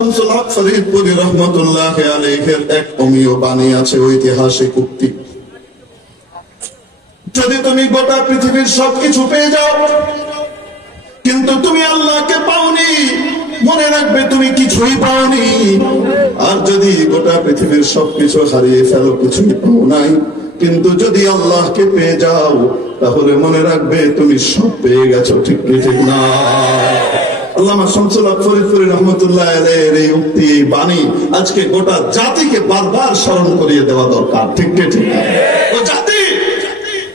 ফরিদপুরি রহমতুল্লাহ আলাইহির এক অমীয় বাণী আছে, ঐতিহাসিক উক্তি। যদি তুমি গোটা পৃথিবীর সবকিছু পেয়ে যাও কিন্তু তুমি আল্লাহকে পাওনি, মনে রাখবে তুমি কিছুই পাওনি। আর যদি গোটা পৃথিবীর সবকিছু হারিয়ে ফেলো, কিছুই পাও নাই, কিন্তু যদি আল্লাহকে পেয়ে যাও তাহলে মনে রাখবে তুমি সব পেয়ে গেছো। ঠিক ঠিক না? আল্লামা শামসুল হক ফরিদপুরি রহমতুল্লাহ আলাইহির এই উক্তি, বাণী আজকে গোটা জাতিকে বারবার স্মরণ করিয়ে দেওয়া দরকার। ঠিক ঠিক না? ও জাতি,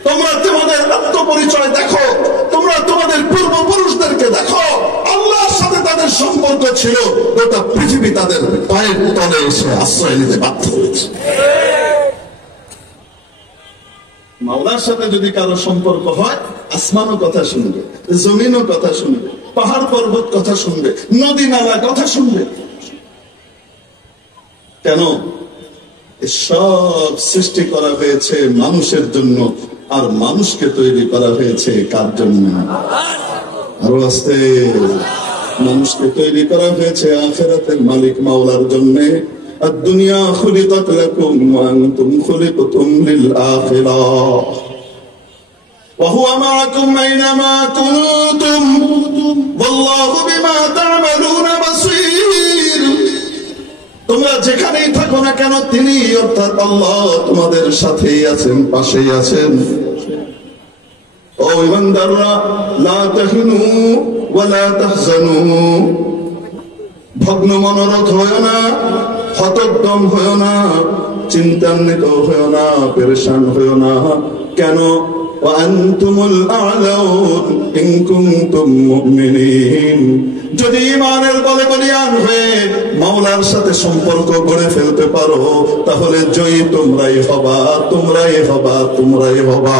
তোমরা তোমাদের আত্মপরিচয় দেখো, তোমরা তোমাদের পূর্বপুরুষদেরকে দেখো। আল্লাহর সাথে তাদের সম্পর্ক ছিল, গোটা পৃথিবী তাদের পায়ের তলে এসে আশ্রয় নিতে বাধ্য হয়েছে। মাওলার সাথে যদি কারো সম্পর্ক হয়, আসমানও কথা শুনবে, জমিনও কথা শুনবে, পাহাড় পর্বত কথা শুনবে, নদী নালা কথা শুনবে। কেন? সব সৃষ্টি করা হয়েছে মানুষের জন্য, আর মানুষকে তৈরি করা হয়েছে কার জন্য? আরো আসতে, মানুষকে তৈরি করা হয়েছে আখিরাতের মালিক মাওলার জন্য। الدنيا خلقت لكم وأنتم خلقتم للآخرة وهو معكم أينما كنتم والله بما تعملون بصير। তোমরা যেখানেই থাকো না কেন, তিনি অর্থাৎ আল্লাহ তোমাদের সাথেই আছেন, পাশেই আছেন। ও ইমানদাররা, লা তাহিনু ওয়া লা তাহজানু, ভগ্ন মনোরথ হয় না, হতোদ্যম হয় না, চিন্তান্বিত হয় না, পেরেশান হয় না। কেন? ওয়ান্তুমুল আ'লাউন ইন কুনতুম মুমিনিন। যদি ঈমানের বলে বলিয়ান হয়ে মাওলার সাথে সম্পর্ক গড়ে ফেলতে পারো, তাহলে জয়ী তোমরাই হবা, তোমরাই হবা, তোমরাই হবা।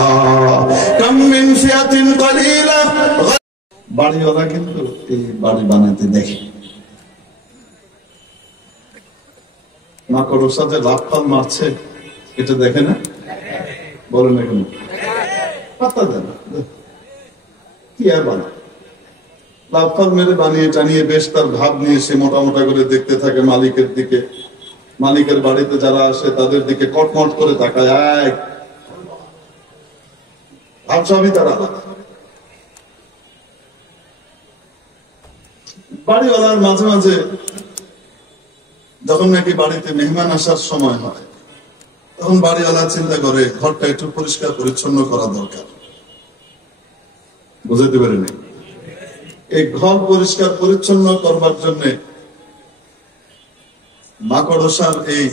কাম মিন ফিয়াতিন কালিলা। বাড়িওয়ালা কিন্তু এই বাড়ি বানাতে দেখে, মাকড়সার সাথে লাভ ফাল মারছে, এটা দেখে না? বলে না কেন? পাত্তা দেয় না। কি আর বানা, লাভ ফাল মেরে বানিয়ে টানিয়ে বেশ তার ভাব নিয়ে সে মোটা মোটা করে দেখতে থাকে মালিকের দিকে। মালিকের বাড়িতে যারা আসে তাদের দিকে কটমট করে তাকায়। ভাব সবই তারা। বাড়িওয়ালার মাঝে মাঝে যখন নাকি বাড়িতে মেহমান আসার সময় হয়, তখন বাড়িওয়ালা চিন্তা করে ঘরটা একটু পরিষ্কার পরিচ্ছন্ন করা দরকার। বুঝাতে পারেনি? এই ঘর পরিষ্কার পরিচ্ছন্ন করবার জন্য মাকড়সার এই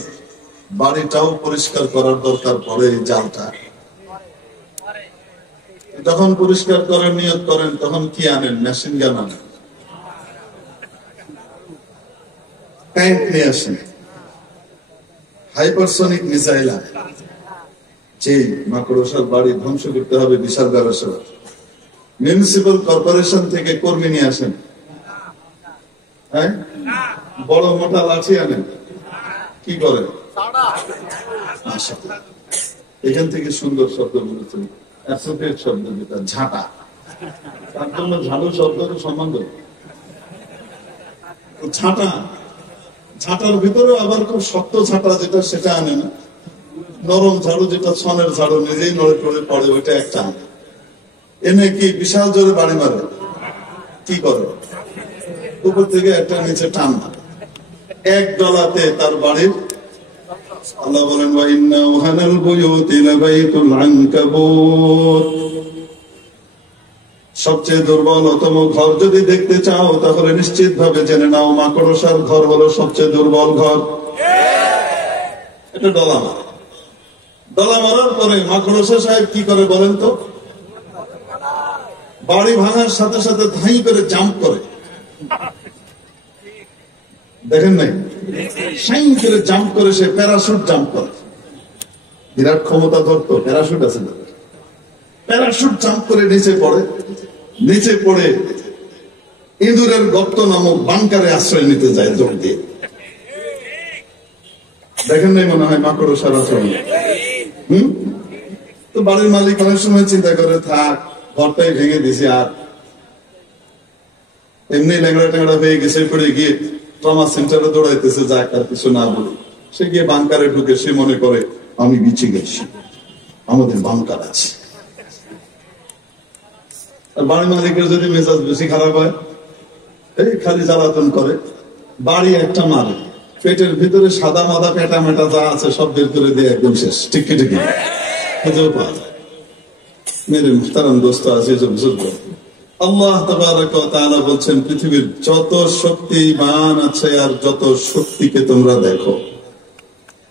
বাড়িটাও পরিষ্কার করার দরকার পড়ে। এই জালটা যখন পরিষ্কার করার নিয়ত করেন, তখন কি আনেন? মেশিন গান আনেন, ট্যাঙ্ক নিয়ে আসেন, হাইপারসনিক মিসাইল আনেন। যে মাকড়সার বাড়ি ধ্বংস করতে হবে, বিশাল ব্যবসা। মিউনিসিপাল কর্পোরেশন থেকে কর্মী নিয়ে আসেন, হ্যাঁ, বড় মোটা লাঠি আনেন, কি করেন? এখান থেকে সুন্দর শব্দ বলেছেন, অ্যাসোসিয়েট শব্দ যেটা ঝাঁটা, তার জন্য ঝাড়ু শব্দের সম্বন্ধ। ঝাঁটা, ঝাঁটার ভিতরে আবার খুব শক্ত ঝাঁটা যেটা, সেটা আনে না। নরম ঝাড়ু যেটা ছনের ঝাড়ু, নিজেই নড়ে টড়ে পড়ে, ওইটা একটা আনে। এনে কি বিশাল জোরে বাড়ি মারে, কি করে? উপর থেকে একটা নিচে টান মারে, এক ডলাতে তার বাড়ির। আল্লাহ বলেন, ওয়া ইন্না ওয়াহানাল বুয়ুতি লাবাইতুল আনকাবুত। সবচেয়ে দুর্বলতম ঘর যদি দেখতে চাও, তাহলে নিশ্চিত ভাবে জেনে নাও মাকড়সার ঘর হলো সবচেয়ে দুর্বল ঘর। এটা ডলা মারে। ডলা মারার পরে মাকড়সা সাহেব কি করে বলেন তো? বাড়ি ভাঙার সাথে সাথে ধাই করে জাম্প করে। দেখেন নাই? সাইন করে জাম্প করে, সে প্যারাশুট জাম্প করে। বিরাট ক্ষমতা ধরতো, প্যারাশুট আছে, প্যারাশুট জাম্প করে নিচে পড়ে। নিচে পড়ে ইঁদুরের গর্ত নামক বাংকারে আশ্রয় নিতে যায় দৌড় দিয়ে। দেখেন নাই মনে হয় মাকড়সার আশ্রয়? তো বাড়ির মালিক অনেক সময় চিন্তা করে, থাক, ঘরটাই ভেঙে দিছে, আর এমনি ল্যাংড়া ট্যাংড়া হয়ে গেছে, পড়ে গিয়ে ট্রমা সেন্টারে দৌড়াইতেছে, যাক আর কিছু না বলি। সে গিয়ে বাংকারে ঢুকে সে মনে করে আমি বেঁচে গেছি, আমাদের বাংকার আছে। আর বাড়ি মালিকের যদি মেজাজ বেশি খারাপ হয়, এই খালি জ্বালাতন করে, বাড়ি একটা মারে, পেটের ভিতরে সাদা মাদা পেটা মেটা যা আছে সব বের করে দিয়ে একদম শেষ। ঠিক কি ঠিক খুঁজেও পাওয়া যায়। মেরে মুহতারাম দোস্ত আজিজ ও বুজুর্গ, আল্লাহ তাবারক ওয়া তাআলা বলছেন পৃথিবীর যত শক্তিমান আছে আর যত শক্তিকে তোমরা দেখো,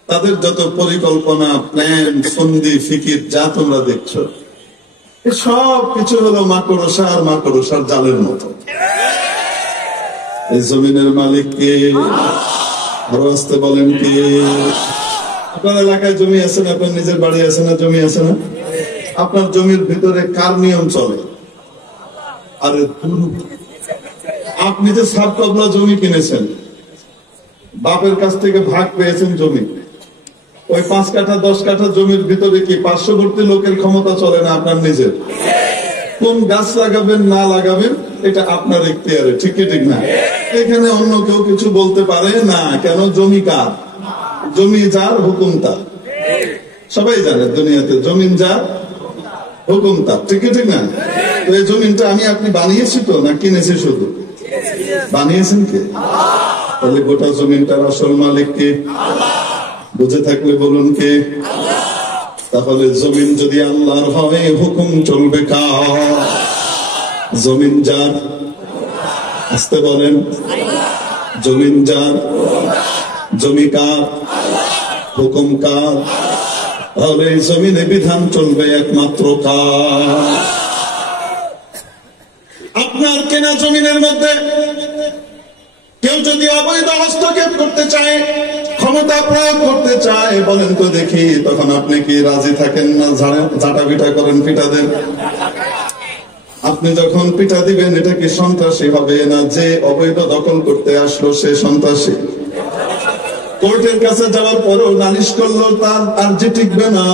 তাদের যত পরিকল্পনা, প্ল্যান, ফন্দি, ফিকির যা তোমরা দেখছো, সব কিছু হলো মাকড়সা আর মাকড়সার জালের মতো। এই জমিনের মালিক কে? আরো আসতে বলেন কে? আপনার এলাকায় জমি আছে না? আপনার নিজের বাড়ি আছে না? জমি আছে না? আপনার জমির ভিতরে কার নিয়ম চলে? আরে আপনি যে সাব কবলা জমি কিনেছেন, বাপের কাছ থেকে ভাগ পেয়েছেন জমি, ওই 5 কাঠা 10 কাঠা জমির ভিতরে কি পার্শ্ববর্তী লোকের ক্ষমতা চলে না আপনার নিজের? কোন গাছ লাগাবেন না লাগাবেন এটা আপনার ইখতিয়ারে। ঠিক কি ঠিক না? এখানে অন্য কেউ কিছু বলতে পারে না। কেন? জমি কার? জমি যার, হুকুম তার। সবাই জানে দুনিয়াতে জমিন যার, হুকুম তার। ঠিক কি ঠিক না? তো এই জমিনটা আমি আপনি বানিয়েছি তো, না কিনেছি? শুধু বানিয়েছেন কে? তাহলে গোটা জমিনটার আসল মালিক কে? বুঝে থাকলে বলুন কে? তাহলে জমিন যদি আল্লাহর হয়, হুকুম চলবে কার? জমিন যার, আসতে বলেন, জমিন যার, জমি কার, হুকুম কার? তাহলে এই জমিনে বিধান চলবে একমাত্র কার? আপনার কেনা জমিনের মধ্যে কেউ যদি অবৈধ হস্তক্ষেপ করতে চায়, ক্ষমতা প্রয়োগ করতে চায়, বলেন তো দেখি, তখন আপনি কি রাজি থাকেন না ঝাঁটা পিটা করেন, পিটা দেন? আপনি যখন পিটা দিবেন, এটা কি সন্ত্রাসী হবে না যে অবৈধ দখল করতে আসলো সে সন্ত্রাসী? কোর্টের কাছে যাওয়ার পরেও নালিশ করলো, তার আর্জি টিকবে না।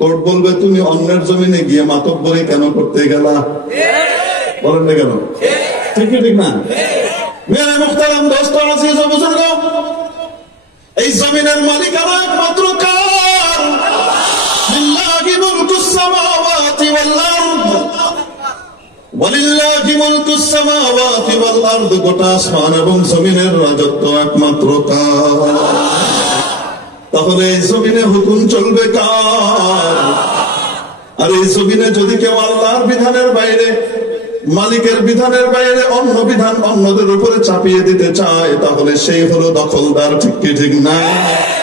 কোর্ট বলবে তুমি অন্যের জমিনে গিয়ে মাতব্বরি কেন করতে গেলা? বলেন না কেন? ঠিক ঠিক না? মেরে মুখতারাম দোস্ত আজিজ ও বুজুর্গ, এই জমিনের মালিকানা একমাত্র কার? লিল্লাহি মুলকুস সামাওয়াতি ওয়াল আরদ, ওয়ালিল্লাহি মুলকুস সামাওয়াতি ওয়াল আরদ। গোটা আসমান এবং জমিনের রাজত্ব একমাত্র কার? তাহলে এই জমিনে হুকুম চলবে কার? আর এই জমিনে যদি কেউ আল্লাহর বিধানের বাইরে, মালিকের বিধানের বাইরে অন্য বিধান অন্যদের উপরে চাপিয়ে দিতে চায়, তাহলে সেই হলো দখলদার। ঠিক কি ঠিক না?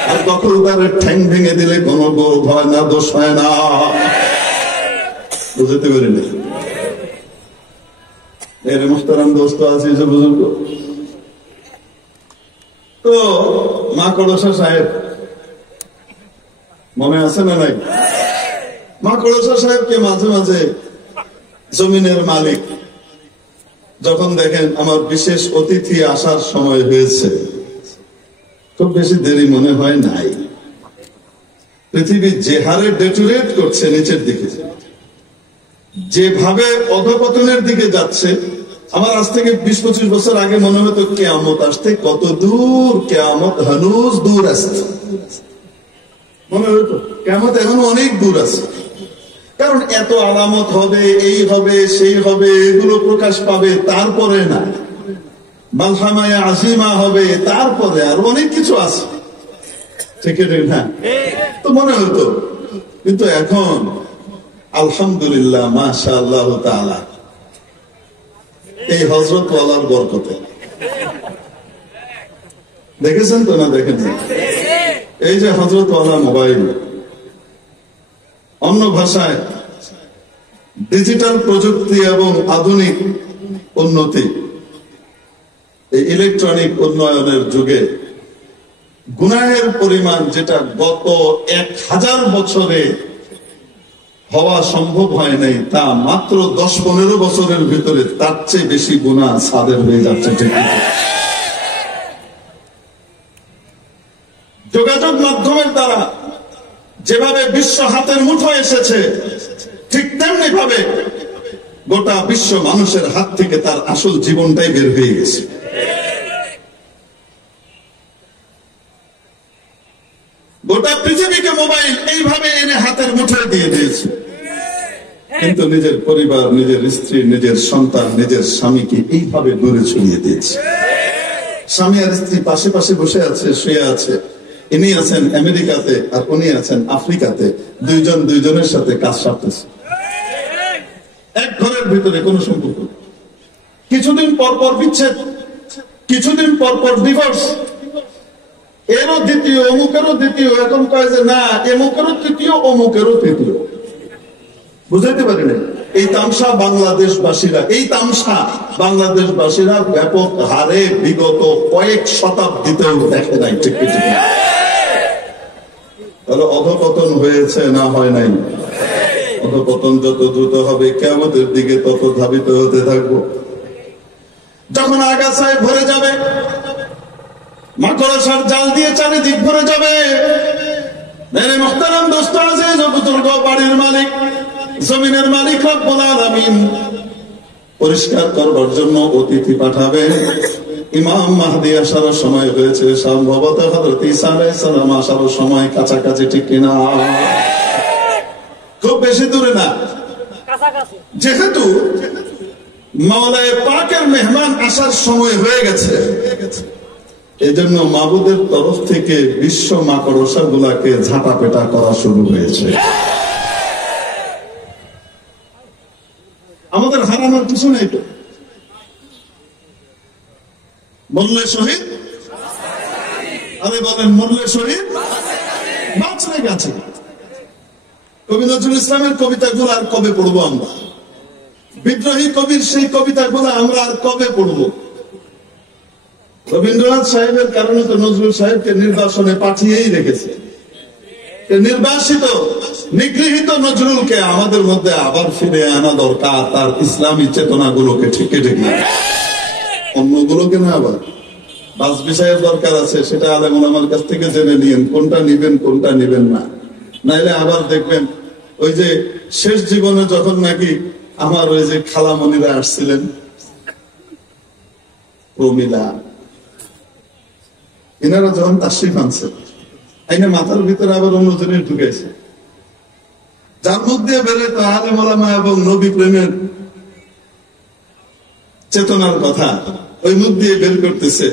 আর দখলদারের ঠ্যাং ভেঙে দিলে কোনো বোধ হয় না, দোষ হয় না। বুঝতে পারিনি? এর মুহতারাম দোস্ত আছে যে বুজুর্গ, তো মাকড়সা সাহেব মনে আছে না নাই? মাকড়সা সাহেবকে মাঝে মাঝে জমিনের মালিক যখন দেখেন আমার বিশেষ অতিথি আসার সময় হয়েছে, খুব বেশি দেরি মনে হয় নাই, পৃথিবী যে হারে ডেটোরেট করছে নিচের দিকে, যেভাবে অধপতনের দিকে যাচ্ছে, আমার আজ থেকে 20-25 বছর আগে মনে হতো কিয়ামত আসতে কত দূর, কিয়ামত হানুজ দূর আসছে, মনে হতো কিয়ামত এখন অনেক দূর আছে। কারণ এত আলামত হবে, এই হবে, সেই হবে, এগুলো প্রকাশ পাবে, তারপরে না মালহামায়ে আজিমা হবে, তারপরে আর অনেক কিছু আছে। ঠিক না? তো মনে হতো, কিন্তু এখন আলহামদুলিল্লাহ মাশাআল্লাহ তাআলা এই হযরত ওয়ালার বরকতে দেখেছেন তো না দেখেন? এই যে হযরত ওয়ালা মোবাইল, অন্য ভাষায় ডিজিটাল প্রযুক্তি এবং আধুনিক উন্নতি, এই ইলেকট্রনিক উন্নয়নের যুগে গুনাহের পরিমাণ যেটা গত 1000 বছরে হওয়া সম্ভব হয় নাই, তা মাত্র 10-15 বছরের ভিতরে তার চেয়ে বেশি গুনাহ সাদের হয়ে যাচ্ছে। ঠিক যোগাযোগ মাধ্যমের দ্বারা যেভাবে বিশ্ব হাতের মুঠো এসেছে, ঠিক তেমনি ভাবে গোটা বিশ্ব মানুষের হাত থেকে তার আসল জীবনটাই বের হয়ে গেছে। গোটা পৃথিবীকে মোবাইল এইভাবে এনে হাতের মুঠোয় দিয়ে দিয়েছে, কিন্তু নিজের পরিবার, নিজের স্ত্রী, নিজের সন্তান, নিজের স্বামীকে এইভাবে দূরে ছড়িয়ে দিয়েছে। স্বামী আর স্ত্রী পাশে পাশে বসে আছে, শুয়ে আছে। ইনি আছেন আমেরিকাতে আর উনি আছেন আফ্রিকাতে, দুইজন দুইজনের সাথে কাজ সারতেছে, এক ঘরের ভিতরে কোনো সম্পর্ক। কিছুদিন পর পর বিচ্ছেদ, কিছুদিন পর পর ডিভোর্স, এরও দ্বিতীয়, অমুকেরও দ্বিতীয়। এখন কয় যে না, এমুকেরও তৃতীয়, অমুকেরও তৃতীয়। বুঝাইতে পারি না এই তামসা বাংলাদেশবাসীরা, এই তামসা বাংলাদেশবাসীরা ব্যাপক হারে বিগত কয়েক শতাব্দীতেও দেখে নাই। ঠিক ঠিক, তাহলে অধপতন হয়েছে না হয় নাই? অধপতন যত দ্রুত হবে কিয়ামতের দিকে তত ধাবিত হতে থাকবো। যখন আগাছায় ভরে যাবে, মাকড়সার জাল দিয়ে চারিদিক ভরে যাবে, মেরে মুহতারাম দোস্ত আজিজ ও বুজুর্গ, বাড়ির মালিক, জমিনের মালিক রব্বুল আলামিন পরিষ্কার করবার জন্য অতিথি পাঠাবেন। ইমাম মাহদি আসার সময় হয়েছে, সম্ভবত হযরত ঈসা আলাইহিস সালাম আসার সময় কাছাকাছি, ঠিক কিনা? খুব বেশি দূরে না। যেহেতু মাওলায়ে পাকের মেহমান আসার সময় হয়ে গেছে, এজন্য মাবুদের তরফ থেকে বিশ্ব মাকড়সা গুলাকে ঝাঁটা পেটা করা শুরু হয়েছে। আমাদের হারানোর কিছু নেই তো। মরলে শহীদ, আরে বলেন মরলে শহীদ, বাঁচলে গেছে। কবি নজরুল ইসলামের কবিতাগুলো আর কবে পড়বো আমরা? বিদ্রোহী কবির সেই কবিতাগুলো আমরা আর কবে পড়বো? রবীন্দ্রনাথ সাহেবের কারণে তো নজরুল সাহেবকে নির্বাসনে পাঠিয়েই রেখেছে। নির্বাসিত, নিগৃহীত নজরুলকে আমাদের মধ্যে আবার ফিরে আনা দরকার, তার ইসলামী চেতনাগুলোকে। ঠিক ঠিক না? অন্যগুলোকে না, আবার বাস বিষয়ের দরকার আছে, সেটা আলেম ওলামার কাছ থেকে জেনে নিয়েন কোনটা নিবেন কোনটা নিবেন না। নাইলে আবার দেখবেন ওই যে শেষ জীবনে যখন নাকি আমার ওই যে খালামণিরা আসছিলেন, প্রমিলা, এনারা যখন তাশরিফ আনছে, আইনে মাথার ভিতরে আবার অন্য জিনিস ঢুকেছে, যার মুখ দিয়ে বেরোয় তো আলেম ওলামা এবং নবী প্রেমের চেতনার কথা, ওই মুখ দিয়ে বের করতেছে।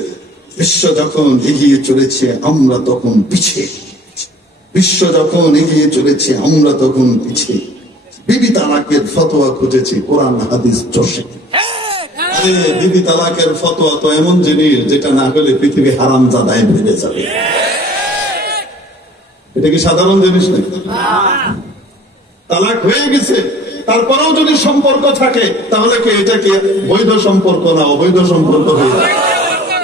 বিশ্ব যখন এগিয়ে চলেছে আমরা তখন পিছিয়ে, বিশ্ব যখন এগিয়ে চলেছে আমরা তখন পিছিয়ে, বিবি তালাকের ফতোয়া খুঁজেছি কোরআন হাদিস চষে। বিবি তালাকের ফতোয়া তো এমন জিনিস যেটা না হলে পৃথিবী হারামজাদায় ভেঙে যাবে। এটা কি সাধারণ জিনিস নাকি? তালাক হয়ে গেছে, তারপরেও যদি সম্পর্ক থাকে তাহলে কি এটা কি বৈধ সম্পর্ক না অবৈধ সম্পর্ক হয়ে যায়?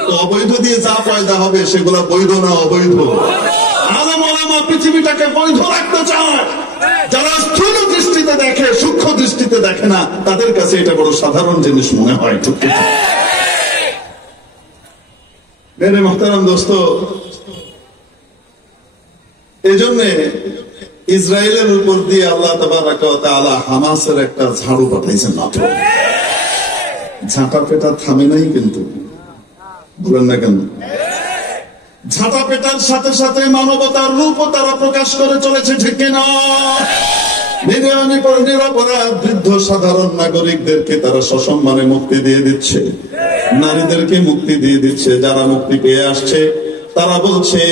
তো অবৈধ দিয়ে যা পয়দা হবে সেগুলো বৈধ না অবৈধ? আলেম ওলামা পৃথিবীটাকে বৈধ রাখতে চায়। যারা স্থূল দৃষ্টিতে দেখে, সূক্ষ্ম দৃষ্টিতে দেখে না, তাদের কাছে এটা বড় সাধারণ জিনিস মনে হয়। ঠিক ঠিক। মেরে মুহতারাম দোস্ত, এই জন্য ইসরায়েলের উপর দিয়ে আল্লাহ তাবারাক ওয়া তাআলা হামাসের একটা ঝাড়ু পাঠাইছেন। মাত্র ঝাঁটা পেটা থামে নাই, কিন্তু বলেন না কেন? ঝাঁটা পেটার সাথে সাথে মানবতার রূপও তারা প্রকাশ করে চলেছে। ঠিক কিনা? নিরপরাধ বৃদ্ধ সাধারণ নাগরিকদেরকে তারা সসম্মানে মুক্তি দিয়ে দিচ্ছে, নারীদেরকে মুক্তি দিয়ে দিচ্ছে। যারা মুক্তি পেয়ে আসছে তারা বলছে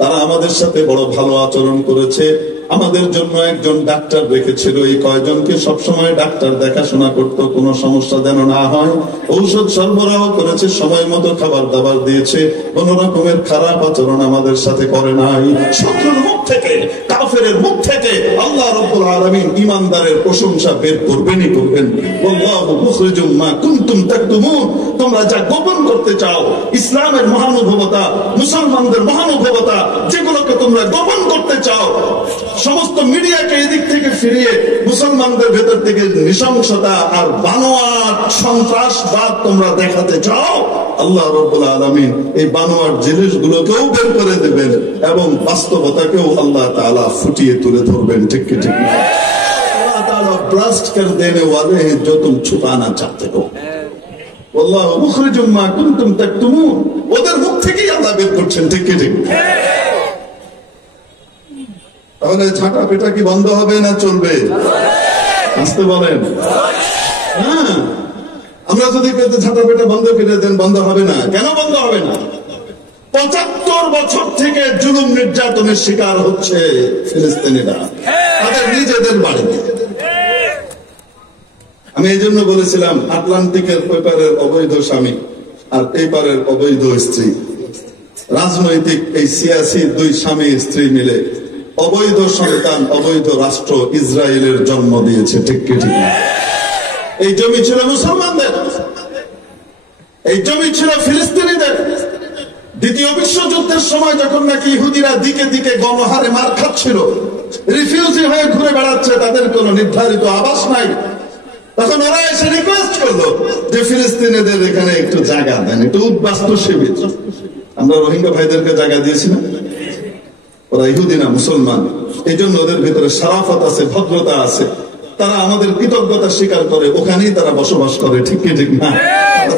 তারা আমাদের সাথে বড় ভালো আচরণ করেছে, আমাদের জন্য একজন ডাক্তার রেখেছিল, এই কয়জনকে সবসময় ডাক্তার দেখাশোনা করতো, কোনো সমস্যা যেন না হয়, ঔষধ সরবরাহ করেছে, সময় মতো খাবার দাবার দিয়েছে, কোন রকমের খারাপ আচরণ আমাদের সাথে করে নাই। শত্রুর মুখ থেকে, কাফেরের মুখ থেকে আল্লাহ রাব্বুল আলামিন ঈমানদারের প্রশংসা বের করবেনই করবেন। ওয়াল্লাহু মুখরিজুম মা কুনতুম তাকতুমুন, তোমরা যা গোপন করতে চাও, ইসলামের মহানুভবতা, মুসলমানদের মহানুভবতা, যেগুলোকে তোমরা গোপন করতে চাও, সমস্ত মিডিয়াকে এদিক থেকে ফিরিয়ে মুসলমানদের ভেতর থেকে নৃশংসতা আর বানোয়ার সন্ত্রাসবাদ তোমরা দেখাতে চাও, আল্লাহ রাব্বুল আলামিন এই বানোয়ার জিনিসগুলোকেও বের করে দেবেন এবং বাস্তবতাকেও আল্লাহ তাআলা ফুটিয়ে তুলে ধরবেন। ঠিক কি ঠিক না? আল্লাহ তাআলা ব্লাস্ট করে দেने वाले हैं जो तुम छुपाना चाहते हो। আল্লাহু মুখরিজুম মা কুনতুম তাকতুমুন, ওদের মুখ থেকেই আল্লাহ বের করছেন। ঠিক কি ঠিক? তাহলে ঝাঁটা পেটা কি বন্ধ হবে না চলবে? আসতে বলেন। হ্যাঁ, আমরা যদি ঝাঁটা পেটা বন্ধ করে দেন, বন্ধ হবে না। কেন বন্ধ হবে না? 75 বছর থেকে জুলুম নির্যাতনের শিকার হচ্ছে ফিলিস্তিনিরা তাদের নিজেদের বাড়িতে। আমি এই জন্য বলেছিলাম, আটলান্টিকের ওই পারের অবৈধ স্বামী আর এই পারের অবৈধ স্ত্রী, রাজনৈতিক এই সিয়াসি দুই স্বামী স্ত্রী মিলে অবৈধ সন্তান, অবৈধ রাষ্ট্র ইসরায়েলের জন্ম দিয়েছে। ঠিক কি ঠিক না? এই জমি ছিল মুসলমানদের, এই জমি ছিল ফিলিস্তিনিদের। দ্বিতীয় বিশ্বযুদ্ধের সময় যখন নাকি ইহুদিরা দিকে দিকে গণহারে মার খাচ্ছিল, রিফিউজি হয়ে ঘুরে বেড়াচ্ছে, তাদের কোন নির্ধারিত আবাস নাই, তখন ওরা এসে রিকোয়েস্ট করলো যে ফিলিস্তিনিদের এখানে একটু জায়গা দেন, একটু উদ্বাস্তু শিবির। আমরা রোহিঙ্গা ভাইদেরকে জায়গা দিয়েছি না? ওরা ইহুদি না, মুসলমান, এই জন্য ওদের ভিতরে সারাফত আছে, ভদ্রতা আছে, তারা আমাদের কৃতজ্ঞতা স্বীকার করে, ওখানেই তারা বসবাস করে। ঠিক কি ঠিক না?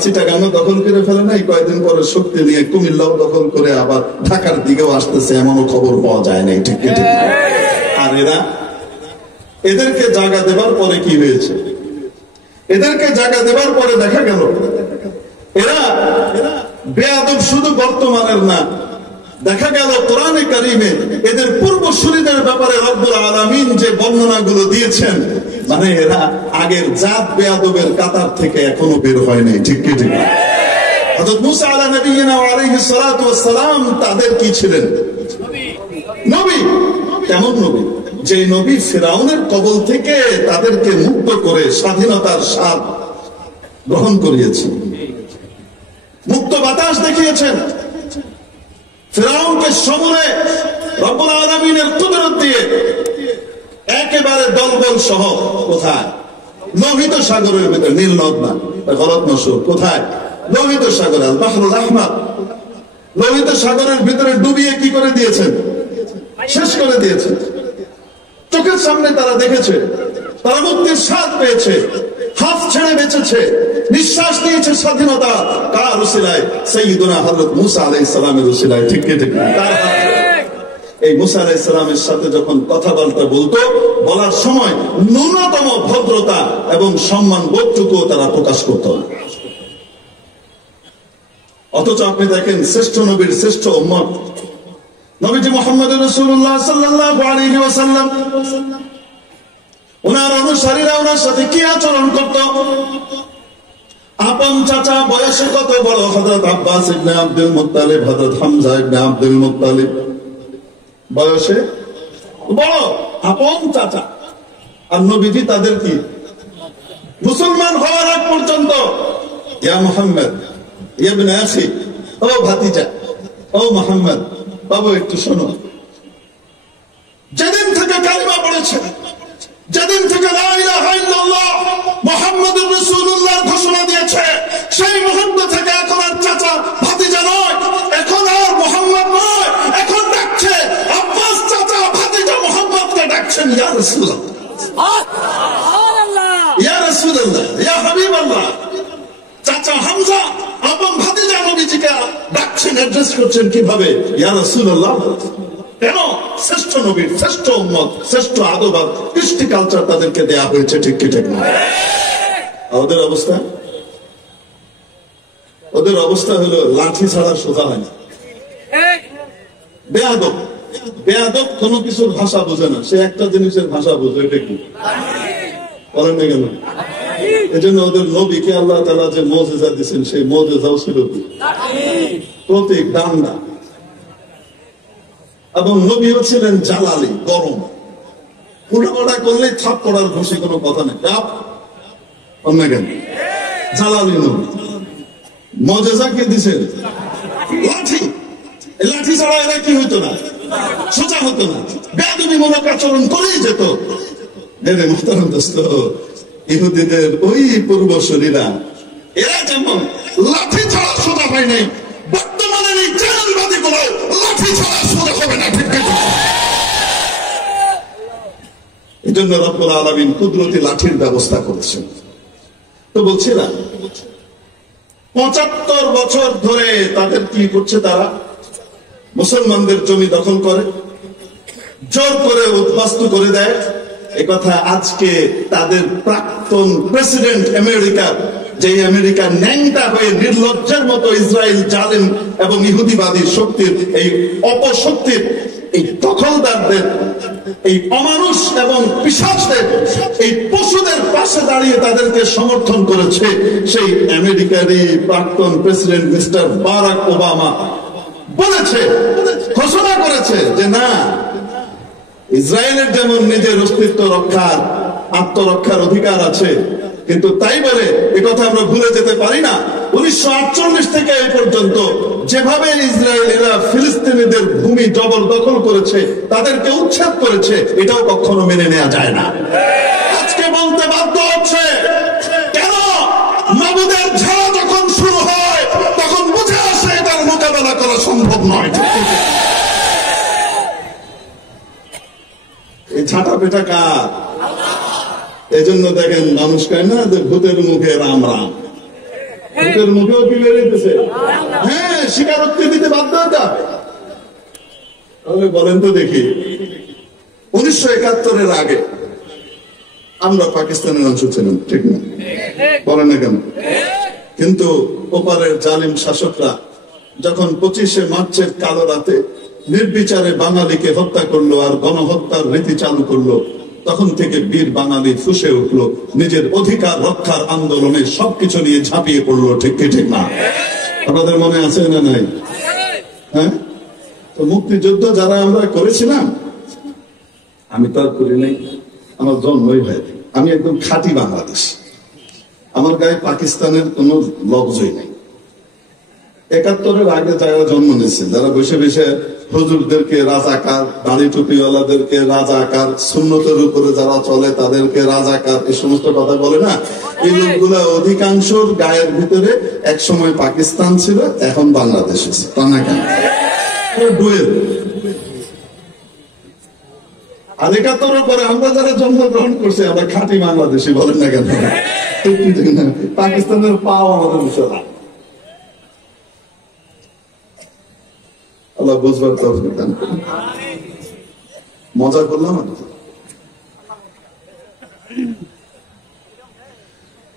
চিটাগাঙ্গ দখল করে ফেলে নাই, কয়েকদিন পরে শক্তি নিয়ে কুমিল্লাও দখল করে আবার ঢাকার দিকেও আসতেছে, এমনও খবর পাওয়া যায় নাই। ঠিক কি ঠিক? আর এরা, এদেরকে জায়গা দেবার পরে কি হয়েছে? এদেরকে জায়গা দেবার পরে দেখা গেল এরা বেয়াদব শুধু বর্তমানের না, দেখা গেল কোরআনে কারিমে এদের পূর্বসূরীদের ব্যাপারে রব্বুল আলামিন যে বর্ণনাগুলো দিয়েছেন, মানে এরা আগের জাত বেয়াদবের কাতার থেকে এখনো বের হয় নাই। ঠিক কি ঠিক? হযরত মুসা আলাইহিস সালাতু ওয়াস সালাম তাদের কি ছিলেন? নবী। কেমন নবী? যে নবী ফিরাউনের কবল থেকে তাদেরকে মুক্ত করে স্বাধীনতার স্বাদ গ্রহণ করিয়েছেন, মুক্ত বাতাস দেখিয়েছেন, ফিরাউনকে সমূলে রব্বুল আলামিনের কুদরত দিয়ে একেবারে দলবল সহ কোথায়? লোহিত সাগরের ভিতরে, নীল নদ না, গলত মসুর, কোথায়? লোহিত সাগর, আল বাহরুল আহমার, লোহিত সাগরের ভিতরে ডুবিয়ে কি করে দিয়েছেন? শেষ করে দিয়েছেন। চোখের সামনে তারা দেখেছে, তারা মুক্তির স্বাদ পেয়েছে, হাফ ছেড়ে বেঁচেছে, নিঃশ্বাস নিয়েছে স্বাধীনতা। কার উসিলায়? সাইয়্যিদুনা হযরত মুসা আলাইহিস সালামের উসিলায়। ঠিক কি ঠিক? এই মুসা আলাইহিস সালামের সাথে যখন কথাবার্তা বলতো, বলার সময় ন্যূনতম ভদ্রতা এবং সম্মান বোধটুকু তারা প্রকাশ করত। অথচ আপনি দেখেন শ্রেষ্ঠ নবীর শ্রেষ্ঠ উম্মত নবীজি মুহাম্মদ রাসূলুল্লাহ সাল্লাল্লাহু আলাইহি ওয়াসাল্লাম, ওনার অনুসারীরা ওনার সাথে কি আচরণ করত? আপন চাচা, বয়সে কত বড়, হযরত আব্বাস ইবনে আব্দুল মুত্তালিব, হযরত হামজা ইবনে আব্দুল মুত্তালিব, বয়সে বড় আপন চাচা, আর নবীজি তাদের কি মুসলমান হওয়ার আগ পর্যন্ত ইয়া মুহাম্মদ ইবনে আখি, ও ভাতিজা, ও মুহাম্মদ বাবু একটু শোনো, যেদিন থেকে কালিমা পড়েছে, যেদিন থেকে লা ইলাহা ইল্লাল্লাহ মুহাম্মাদুর রাসূলুল্লাহ ঘোষণা দিয়েছে, সেই মুহূর্ত থেকে এখন আর চাচা ভাতিজা নয়, এখন আর মুহাম্মদ নয়, এখন ডাকছে আব্বাস চাচা, ভাতিজা মুহাম্মদকে ডাকছেন ইয়া রাসূলুল্লাহ, সুবহানাল্লাহ, ইয়া রাসূলুল্লাহ, ইয়া হাবিবাল্লাহ। চাচা হামজা এবং ভাতিজা নবীজিকে ডাকছেন, অ্যাড্রেস করছেন কিভাবে? ইয়া রাসূলুল্লাহ। কেন? শ্রেষ্ঠ নবীর শ্রেষ্ঠ উম্মত, শ্রেষ্ঠ আদব, কৃষ্টি কালচার তাদেরকে দেয়া হয়েছে। ঠিক কি ঠিক না? ওদের অবস্থা, ওদের অবস্থা হলো লাঠি ছাড়া সোজা হয় না। বেয়াদব, বেয়াদব কোনো কিছুর ভাষা বোঝে না, সে একটা জিনিসের ভাষা বোঝে, এটা কি বলেন না কেন? এজন্য ওদের নবীকে আল্লাহ তাআলা যে মুজিজা দিয়েছেন, সেই মুজিজাও ছিল কি? প্রতীক, ডান্ডা। এবং নবীও ছিলেন জালালি, গরম, উল্টাপাল্টা করলে ছাপ পড়ার ঘুষি, কোনো কথা নেই, অন্য কেন? জালালি নবী। মুজিজা কে দিয়েছেন? লাঠি। লাঠি ছাড়া এরা কি হইতো না? সোজা হতো না, বেয়াদবি মূলক আচরণ করেই যেত। এরে মুহতারাম দোস্ত, ইহুদিদের ওই পূর্বসূরীরা এরা যেমন লাঠি ছাড়া সোজা হয় নাই, বর্তমানের এই চ্যানেলবাদী গুলো লাঠি ছাড়া সোজা হবে না। ঠিক আছে? এই জন্য রব্বুল আলামিন কুদরতি লাঠির ব্যবস্থা করেছেন। তো বলছিলাম ৭৫ বছর ধরে তাদের কি করছে? তারা মুসলমানদের জমি দখল করে, জোর করে উদ্বাস্তু করে দেয়। একথা আজকে তাদের প্রাক্তন প্রেসিডেন্ট আমেরিকার, যে আমেরিকা ন্যাংটা হয়ে নির্লজ্জের মতো ইসরায়েল জালেম এবং ইহুদিবাদী শক্তির এই অপশক্তির এই দখলদারদের, এই অমানুষ এবং পিশাচদের, এই পশুদের পাশে দাঁড়িয়ে তাদেরকে সমর্থন করেছে, সেই আমেরিকারই প্রাক্তন প্রেসিডেন্ট মিস্টার বারাক ওবামা বলেছে, ঘোষণা করেছে যে না, ইসরায়েলের যেমন নিজের অস্তিত্ব রক্ষার, আত্মরক্ষার অধিকার আছে, কিন্তু তাই বলে একথা আমরা ভুলে যেতে পারি না 1948 থেকে এই পর্যন্ত যেভাবে ইসরায়েলিরা ফিলিস্তিনিদের ভূমি জবরদখল করেছে, তাদেরকে উচ্ছেদ করেছে, এটাও কখনো মেনে নেওয়া যায় না। আজকে বলতে বাধ্য হচ্ছে, কেন মাবুদের ঝাড়া যখন শুরু হয় তখন বুঝে আসে এটার মোকাবেলা করা সম্ভব নয়। এই ঝাঁটা পেটা কার? এই জন্য দেখেন মানুষ কয় না যে ভূতের মুখে রাম রাম, ভূতের মুখেও কি বেরিয়েছে? হ্যাঁ, স্বীকারোক্তি দিতে বাধ্য হতে। তাহলে বলেন তো দেখি, 1971-এর আগে আমরা পাকিস্তানের অংশ ছিলাম, ঠিক না? বলেন না কেন? কিন্তু ওপারের জালিম শাসকরা যখন 25শে মার্চের কালো রাতে নির্বিচারে বাঙালিকে হত্যা করলো আর গণহত্যার রীতি চালু করলো, তখন থেকে বীর বাঙালি ফুসে উঠলো, নিজের অধিকার রক্ষার আন্দোলনে সবকিছু নিয়ে ঝাঁপিয়ে পড়লো, ঠিক কি ঠিক না? আপনাদের মনে আছে না নাই? হ্যাঁ, তো মুক্তিযুদ্ধ যারা আমরা করেছিলাম, আমি তো আর করি নাই, আমার জন্মই হয়, আমি একদম খাঁটি বাংলাদেশ, আমার গায়ে পাকিস্তানের কোনো লফজই নেই। 71-এর আগে যারা জন্ম নিয়েছে, যারা বসে বসে হুজুরদেরকে রাজাকার, দাড়ি টুপিওয়ালাদেরকে রাজাকার, সুন্নতের উপরে যারা চলে তাদেরকে রাজাকার, এই সমস্ত কথা বলে না, এই লোকগুলা অধিকাংশর গায়ের ভিতরে এক সময় পাকিস্তান ছিল, এখন বাংলাদেশ আছে, তা না কেন? আর 71-এর পরে আমরা যারা জন্মগ্রহণ করছি, আমরা খাঁটি বাংলাদেশি, বলেন না কেন? পাকিস্তানের পাও আমাদের বিষয় না। আল্লাহ বুঝবার তৌফিক দান করুন। মজা করলাম।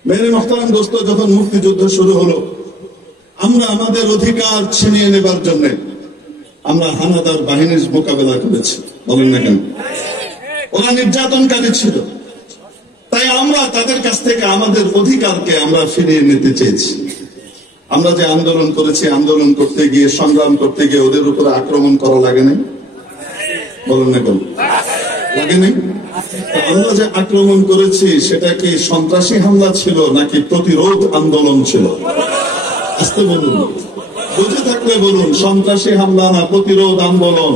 মেরে মুহতারাম দোস্ত, যখন মুক্তিযুদ্ধ শুরু হলো, আমরা আমাদের অধিকার ছিনিয়ে নেবার জন্য আমরা হানাদার বাহিনীর মোকাবেলা করেছি, বলেন না কেন? ওরা নির্যাতনকারী ছিল, তাই আমরা তাদের কাছ থেকে আমাদের অধিকারকে আমরা ফিরিয়ে নিতে চেয়েছি। আমরা যে আন্দোলন করেছি, আন্দোলন করতে গিয়ে, সংগ্রাম করতে গিয়ে ওদের উপরে আক্রমণ করা লাগে নাই, বলেন না কেন? লাগে নাই? আমরা যে আক্রমণ করেছি সেটা কি সন্ত্রাসী হামলা ছিল নাকি প্রতিরোধ আন্দোলন ছিল? আস্তে বলুন, বুঝে থাকলে বলুন, সন্ত্রাসী হামলা না প্রতিরোধ আন্দোলন?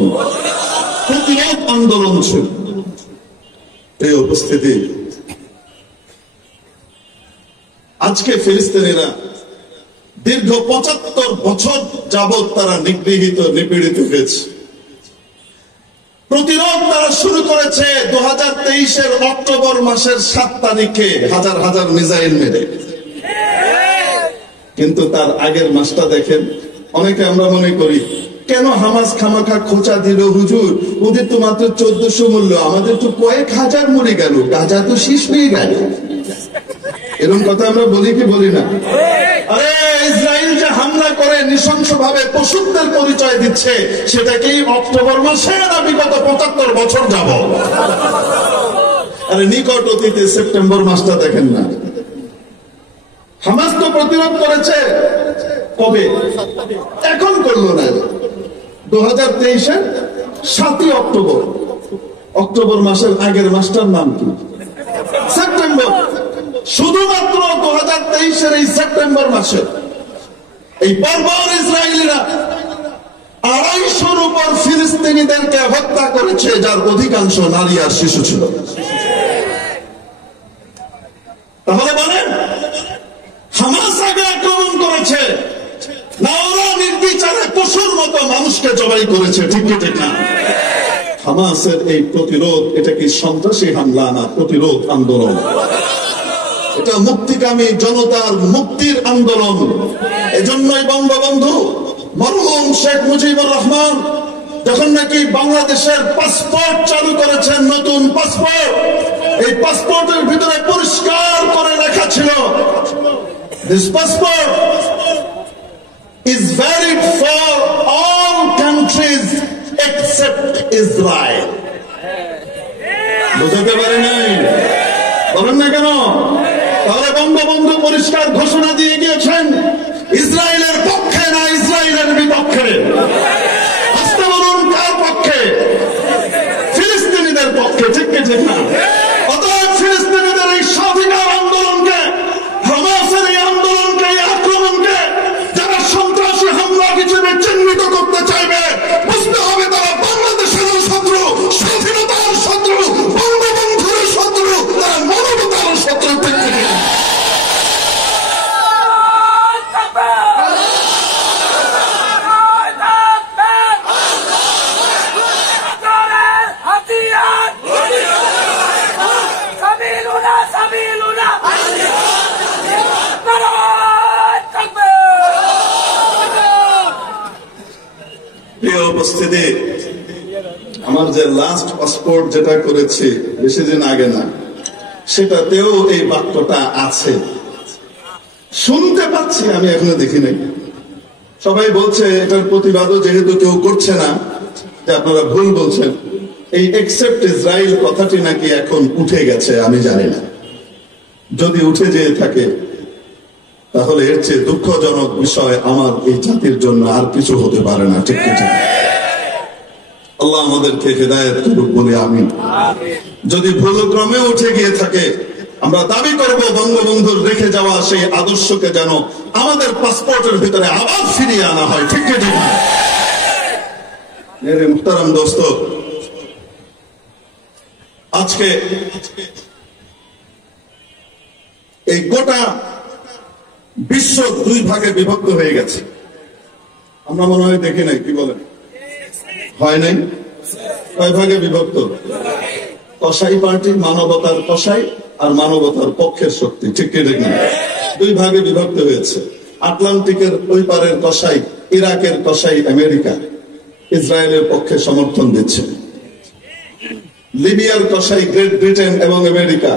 প্রতিরোধ আন্দোলন ছিল। এই উপস্থিতি, আজকে ফিলিস্তিনিরা দীর্ঘ 75 বছর যাবৎ তারা নিগৃহীত, নিপীড়িত হয়েছে। প্রতিরোধ তারা শুরু করেছে 2023-এর অক্টোবর মাসের 7 তারিখে হাজার হাজার মিসাইল মেরে। কিন্তু তার আগের মাসটা দেখেন, অনেকে আমরা মনে করি কেন হামাস খামাখা খোঁচা দিল হুজুর, ওদের তো মাত্র 1400 মূল্য, আমাদের তো কয়েক হাজার মরে গেল, গাজা তো শেষ হয়ে গেল। এরকম কথা আমরা বলি কি বলি না? আরে ইসরায়েল যে হামলা করে নৃশংস ভাবে পশুত্বের পরিচয় দিচ্ছে, সেটা কি অক্টোবর মাসে না বিগত 75 বছর যাব? আরে নিকট অতীতে সেপ্টেম্বর মাসটা দেখেন না, হামাস তো প্রতিরোধ করেছে কবে? এখন করলো না, 2023-এর 7ই অক্টোবর। অক্টোবর মাসের আগের মাসটার নাম কি? সেপ্টেম্বর। শুধুমাত্র 2023-এর এই সেপ্টেম্বর মাসে এই বর্বর ইসরায়েলিরা 250-র উপর ফিলিস্তিনিদেরকে হত্যা করেছে, যার অধিকাংশ নারী আর শিশু ছিল। তাহলে বলেন, হামাস আগে আক্রমণ করেছে না ওরা নির্বিচারে পশুর মতো মানুষকে জবাই করেছে? ঠিক ঠিক না? হামাসের এই প্রতিরোধ, এটা কি সন্ত্রাসী হামলা না প্রতিরোধ আন্দোলন? এটা মুক্তিকামী জনতার মুক্তির আন্দোলন। এজন্যই বঙ্গবন্ধু মরহুম শেখ মুজিবুর রহমান যখন নাকি বাংলাদেশের পাসপোর্ট চালু করেছেন, নতুন পাসপোর্ট, এই পাসপোর্টের ভিতরে পরিষ্কার করে লেখা ছিল, this passport is valid for all countries except Israel. বুঝতে পারি নাই? বলেন না কেন? তাহলে বঙ্গবন্ধু পরিষ্কার ঘোষণা দিয়ে গিয়েছেন ইসরায়েলের পক্ষে না ইসরায়েলের বিপক্ষে। আসতে বলুন কার পক্ষে? ফিলিস্তিনিদের পক্ষে, ঠিক কি ঠিক না? অতএব ফিলিস্তিনিদের এই স্বাধিকার আন্দোলনকে, হামাসের এই আন্দোলনকে, এই আক্রমণকে যারা সন্ত্রাসী হামলা হিসেবে চিহ্নিত করতে চাইবে, বুঝতে হবে তারা বাংলাদেশের শত্রু, স্বাধীনতার শত্রু, বঙ্গবন্ধুর শত্রু, তারা মানবতার শত্রু। প্রিয় উপস্থিতি, আমার যে লাস্ট পাসপোর্ট যেটা করেছি বেশি দিন আগে না, সেটাতেও এই বাক্যটা আছে, শুনতে পাচ্ছি, আমি এখনো দেখি নাই। সবাই বলছে এটার প্রতিবাদও যেহেতু কেউ করছে না, যে আপনারা ভুল বলছেন, এই এক্সেপ্ট ইসরায়েল কথাটি নাকি এখন উঠে গেছে। আমি জানি না, যদি উঠে যেয়ে থাকে তাহলে এর চেয়ে দুঃখজনক বিষয় আমার এই জাতির জন্য আর কিছু হতে পারে না, ঠিক ঠিক। আল্লাহ আমাদেরকে হেদায়েত করুক বলে আমিন। যদি ভুলক্রমে উঠে গিয়ে থাকে, আমরা দাবি করব বঙ্গবন্ধুর রেখে যাওয়া সেই আদর্শকে যেন আমাদের পাসপোর্টের ভিতরে আবার ফিরিয়ে আনা হয়, ঠিক ঠিক। মেরে মুহতারাম দোস্ত, আজকে এই গোটা বিশ্ব দুই ভাগে বিভক্ত হয়ে গেছে। আমরা মনে হয় দেখি নাই, কি বলেন? হয় নাই? কয় ভাগে বিভক্ত? কসাই পার্টি, মানবতার কসাই আর মানবতার পক্ষের শক্তি, ঠিক কি ঠিক না? দুই ভাগে বিভক্ত হয়েছে। আটলান্টিকের ওই পারের কসাই, ইরাকের কসাই আমেরিকা, ইসরায়েলের পক্ষে সমর্থন দিচ্ছে। লিবিয়ার কসাই গ্রেট ব্রিটেন এবং আমেরিকা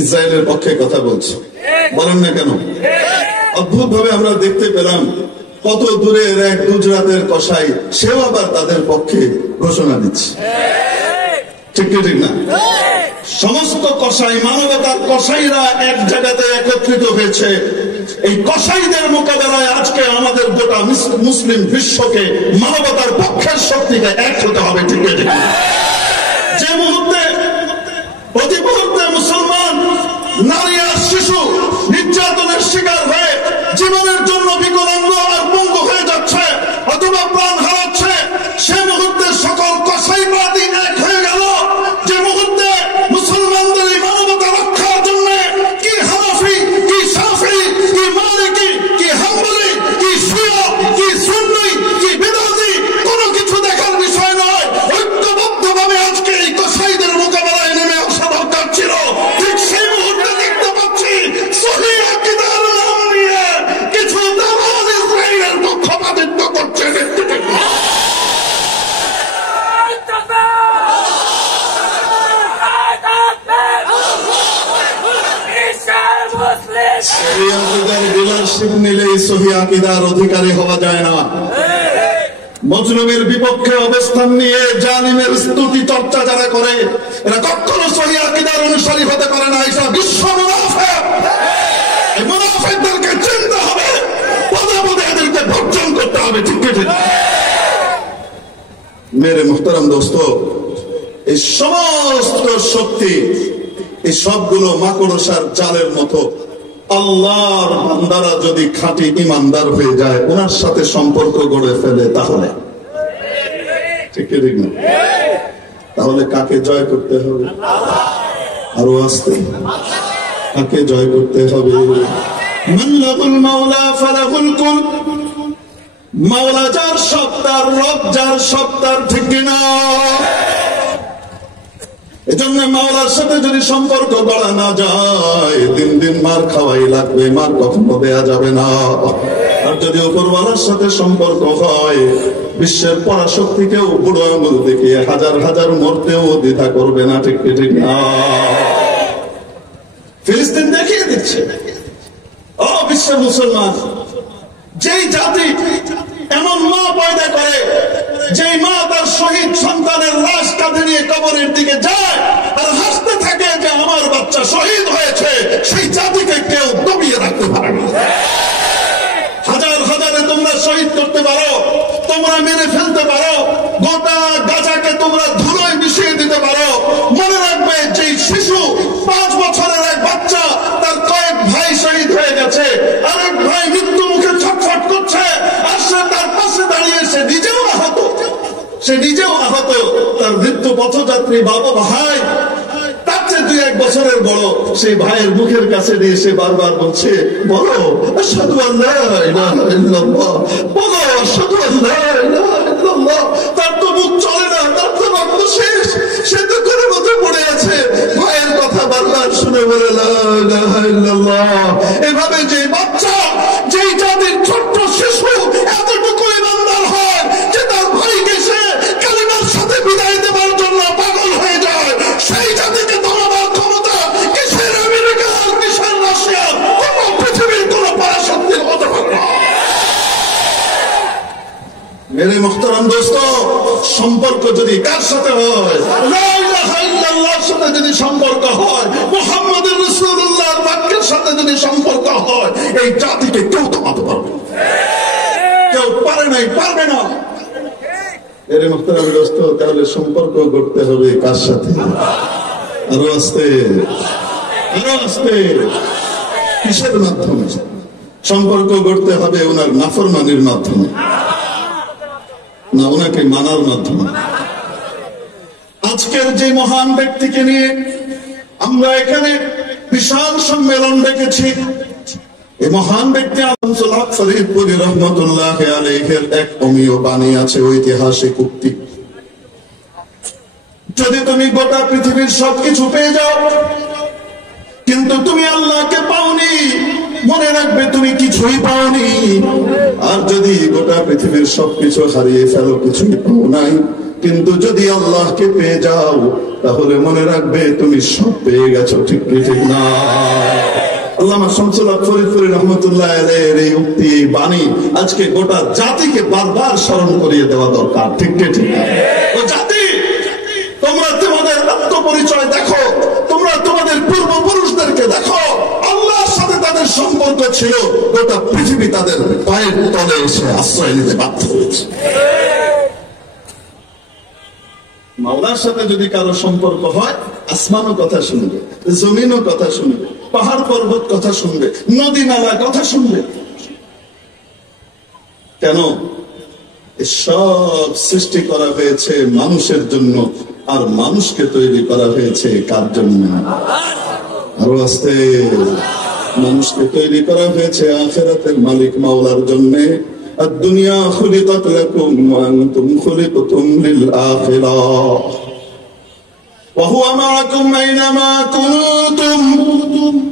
ইসরায়েলের পক্ষে কথা বলছে। বলেন না কেন? অদ্ভুত ভাবে আমরা দেখতে পেলাম কত দূরের এক গুজরাটের কসাই, সেও আবার তাদের পক্ষে ঘোষণা দিচ্ছে, ঠিক কি ঠিক না? সমস্ত কসাই, মানবতার কসাইরা এক জায়গাতে একত্রিত হয়েছে। এই কসাইদের মোকাবেলায় আজকে আমাদের গোটা মুসলিম বিশ্বকে মানবতার পক্ষের শক্তিকে এক হতে হবে, ঠিক কি ঠিক না? যে মুহূর্তে, প্রতি মুহূর্তে মুসলমান নারী আর শিশু নির্যাতনের শিকার হয়ে জীবনের জন্য বিকলাঙ্গ আর পঙ্গু হয়ে যাচ্ছে অথবা প্রাণ হারাচ্ছে, সে মুহূর্তে সকল কসাই পার্টি এক হয়ে গেল। যে মুহূর্তে মুসলমানদের এই মানবতা রক্ষার জন্য কি হানাফি, কি শাফি, কি মালিকি, কি হাম্বলি, কি শিয়া, কি সুন্নি, কি বিদাতি, কোনো কিছু দেখার বিষয় নয়। ঐক্যবদ্ধভাবে আজকে এই কসাইদের মোকাবেলায় নেমে আসা দরকার ছিল। ঠিক সেই মুহূর্তে দেখতে পাচ্ছি সহিহ আকীদার নাম নিয়ে কিছু দালাল ইসরায়েলের পক্ষপাতিত্ব করছে। ডিলারশিপ নিলেই সহিহ আকীদার অধিকারী হওয়া যায় না। মজলুমের বিপক্ষে অবস্থান নিয়ে জালিমের স্তুতি চর্চা যারা করে, এরা কখনো সহিহ আকীদার অনুসারী হতে পারে না। এটা বিশ্ব মুনাফিক। এই মুনাফিকদেরকে চিনতে হবে, পদে পদে এদেরকে বর্জন করতে হবে, ঠিক ঠিক। মেরে মুহতারাম দোস্ত, এই সমস্ত শক্তি, এই সবগুলো মাকড়সার জালের মতো। আল্লাহর বান্দারা যদি খাঁটি ইমানদার হয়ে যায়, ওনার সাথে সম্পর্ক গড়ে ফেলে, তাহলে ঠিক ঠিক না? তাহলে কাকে জয় করতে হবে? আরো আসতে, কাকে জয় করতে হবে? মাল্লাহুল মাওলা ফালাহুল কুল। মাওলা যার সত্তার, রব যার সত্তার, ঠিক না? এজন্য মাওলার সাথে যদি সম্পর্ক গড়া না যায়, দিন দিন মার খাওয়াই লাগবে, মার কখনো দেয়া যাবে না। আর যদি উপরওয়ালার সাথে সম্পর্ক হয়, বিশ্বের পরাশক্তিকেও বুড়ো আঙুল দেখিয়ে হাজার হাজার মরতেও দ্বিধা করবে না। ঠিক ঠিক না? ফিলিস্তিন দেখিয়ে দিচ্ছে, ও বিশ্বের মুসলমান, যেই জাতি এমন মা পয়দা করে, যেই মা তার শহীদ সন্তানের লাশ কাঁধে নিয়ে কবরের দিকে যায় আর হাসতে থাকে যে আমার বাচ্চা শহীদ হয়েছে, সেই জাতিকে কেউ দমিয়ে রাখতে পারে না। হাজার হাজারে তোমরা শহীদ করতে পারো, তোমরা মেরে ফেলতে পারো, গোটা গাজাকে তোমরা ধুলোয় মিশিয়ে দিতে পারো। মনে রাখবে, যে শিশু 5 বছরের এক বাচ্চা, তার কয়েক ভাই শহীদ হয়ে গেছে, আরেক ভাই মৃত্যু মুখে ছটফট করছে, আর সে তার পাশে দাঁড়িয়ে সে নিজেও আহত, তার মৃত্যু পথযাত্রী বাবা ভাই তার চেয়ে 2-1 বছরের বড়, সেই ভাইয়ের মুখের কাছে নিয়ে সে বারবার বলছে, বলো আশহাদু আল্লা ইলাহা ইল্লাল্লাহ, বলো আশহাদু আল্লা ইলাহা ইল্লাল্লাহ। তার তো মুখ চলে না, তার তো রক্ত শেষ, সে তো করে মতো পড়ে আছে, ভাইয়ের কথা বারবার শুনে বলে লা ইলাহা ইল্লাল্লাহ। এভাবে যে বাচ্চা, যেই জাতির ছোট্ট শিশু এতটুকু ইমানদার হয় যে তার ভাইকে সে কালিমার সাথে বিদায় দেওয়ার জন্য পাগল হয়ে যায়, সেই জাতিকে ধরাবার ক্ষমতা কিসের আমেরিকার, কিসের রাশিয়ার, কোন পৃথিবীর কোন পরাশক্তির হতে পারে না। মেরে মুহতারাম দোস্ত, সম্পর্ক যদি কার সাথে হয়, লা ইলাহা ইল্লাল্লাহর সাথে যদি সম্পর্ক হয়, মুহাম্মদুর রাসূলুল্লাহর বাক্যের সাথে যদি সম্পর্ক হয়, এই জাতিকে কেউ থামাতে পারবে না, কেউ পারে নাই, পারবে না। মেরে মুহতারাম দোস্ত, তাহলে সম্পর্ক করতে হবে কার সাথে? আরো আস্তে, আরো আস্তে। কিসের মাধ্যমে সম্পর্ক করতে হবে? ওনার নাফরমানির মাধ্যমে না, ওনাকে মানার মাধ্যমে। আজকের যে মহান ব্যক্তিকে নিয়ে আমরা এখানে বিশাল সম্মেলন ডেকেছি, এই মহান ব্যক্তি শামসুল হক ফরিদপুরি রহমতুল্লাহ আলাইহির এক অমীয় বাণী আছে, ঐতিহাসিক উক্তি। যদি তুমি গোটা পৃথিবীর সবকিছু পেয়ে যাও কিন্তু তুমি আল্লাহকে পাওনি, মনে রাখবে তুমি কিছুই পাওনি। আর যদি গোটা পৃথিবীর সবকিছু হারিয়ে ফেলো, কিছুই পাও নাই, কিন্তু যদি আল্লাহকে পেয়ে যাও, তাহলে মনে রাখবে তুমি সব পেয়ে গেছো। ঠিক ঠিক না? আল্লামা শামসুল হক ফরিদপুরি রহমতুল্লাহ আলাইহির এই উক্তি, এই বাণী আজকে গোটা জাতিকে বারবার স্মরণ করিয়ে দেওয়া দরকার। ঠিক ঠিক না? ও জাতি, তোমরা তোমাদের আত্মপরিচয় দেখো, তোমরা তোমাদের পূর্বপুরুষদেরকে দেখো, আল্লাহর সাথে তাদের সম্পর্ক ছিল, গোটা পৃথিবী তাদের পায়ের তলে এসে আশ্রয় নিতে বাধ্য হয়েছে। মাওলার সাথে যদি কারো সম্পর্ক হয়, আসমানও কথা শুনবে, জমিনও কথা শুনবে, পাহাড় পর্বত কথা শুনবে, নদী নালা কথা শুনবে। কেন? সব সৃষ্টি করা হয়েছে মানুষের জন্য, আর মানুষকে তৈরি করা হয়েছে কার জন্য? আরো আস্তে। মানুষকে তৈরি করা হয়েছে আখিরাতের মালিক মাওলার জন্য। الدنيا خلقت لكم وأنتم خلقتم للآخرة وهو معكم أينما كنتم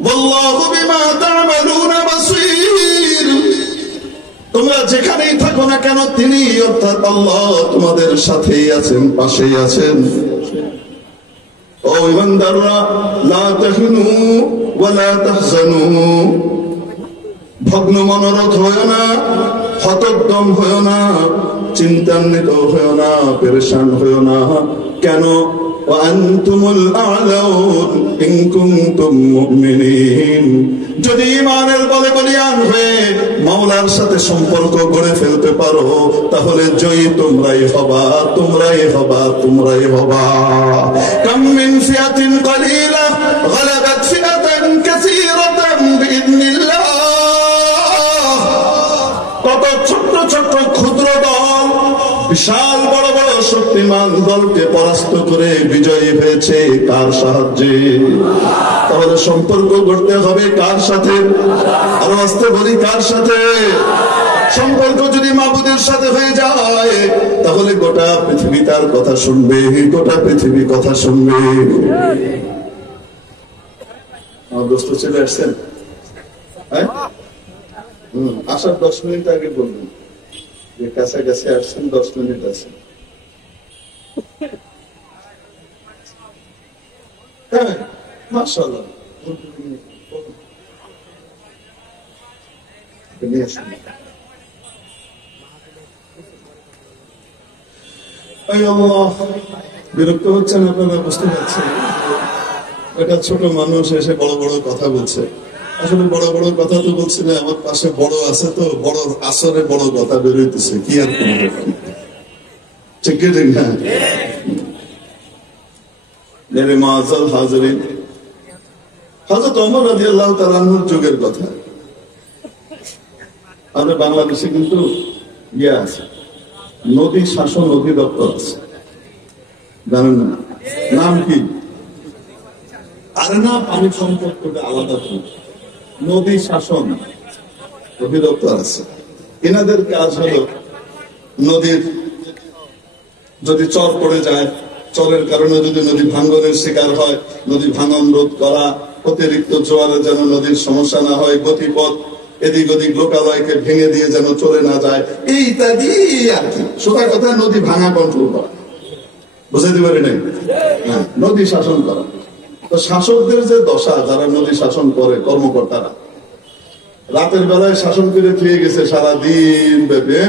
والله بما تعملون بصير। তোমরা যেখানেই থাকো না কেন, তিনি অর্থাৎ আল্লাহ তোমাদের সাথেই আছেন, পাশেই আছেন। ও ইমানদাররা, লা তাহিনু ওয়া লা তাহজানু, ভগ্ন মনোরথ হয় না, হতোদ্যম হয় না, চিন্তান্বিত হয় না, পেরেশান হয় না। কেন? ওয়ান্তুমুল আ'লাউন ইন কুনতুম মুমিনিন। যদি ঈমানের বলে বলিয়ান হয়ে মাওলার সাথে সম্পর্ক গড়ে ফেলতে পারো, তাহলে জয়ী তোমরাই হবা, তোমরাই হবা, তোমরাই হবা। কাম মিন ফিয়াতিন কালিলা গালাবাত ফিয়াতান কাসীরাতান বিইذنিল্লাহ। কত ছোট্ট ছোট্ট ক্ষুদ্র দল বিশাল বড় বড় শক্তিমান দলকে পরাস্ত করে বিজয়ী হয়েছে কার সাহায্যে? তাহলে সম্পর্ক করতে হবে কার সাথে? আরো আসতে বলি, কার সাথে? সম্পর্ক যদি মাবুদের সাথে হয়ে যায়, তাহলে গোটা পৃথিবী তার কথা শুনবে, গোটা পৃথিবী কথা শুনবে। আমার দোস্ত চলে আসছেন, আসার 10 মিনিট আগে বলবেন যে কাছাকাছি আসছেন, 10 মিনিট আছে। হ্যাঁ মাশাআল্লাহ, বিরক্ত হচ্ছেন আপনারা, বুঝতে পারছেন? এটা ছোট মানুষ এসে বড় বড় কথা বলছে। আসলে বড় বড় কথা তো বলছি না, আমার পাশে বড় আছে তো, বড় আসরে বড় কথা বেরোইতেছে, কি আর ঠিক না? মেরে মাআজাল হাজিরিন, হযরত ওমর রাদিয়াল্লাহু তাআলা আনহুর যুগের কথা। আমাদের বাংলাদেশে কিন্তু আছে, নদী শাসন অধিদপ্তর আছে, জানেন না? নাম কি? আরে না, পানি সম্পদ করে আলাদা নদী শাসন অধিদপ্তর আছে। এনাদের কাজ হলো নদীর যদি চর পড়ে যায়, চরের কারণে যদি নদী ভাঙ্গনের শিকার হয়, নদী ভাঙন রোধ করা, অতিরিক্ত জোয়ারে যেন নদীর সমস্যা না হয়, গতিপথ এদিক ওদিক লোকালয়কে ভেঙে দিয়ে যেন চলে না যায়, এই ইত্যাদি আর কি। সোজা কথা নদী ভাঙা কন্ট্রোল করা, বুঝাইতে পারি নাই? হ্যাঁ, নদী শাসন করা। তো শাসকদের যে দশা, যারা নদী শাসন করে, কর্মকর্তারা রাতের বেলায় শাসন করে ফিরে গেছে সারা দিন ব্যাপী,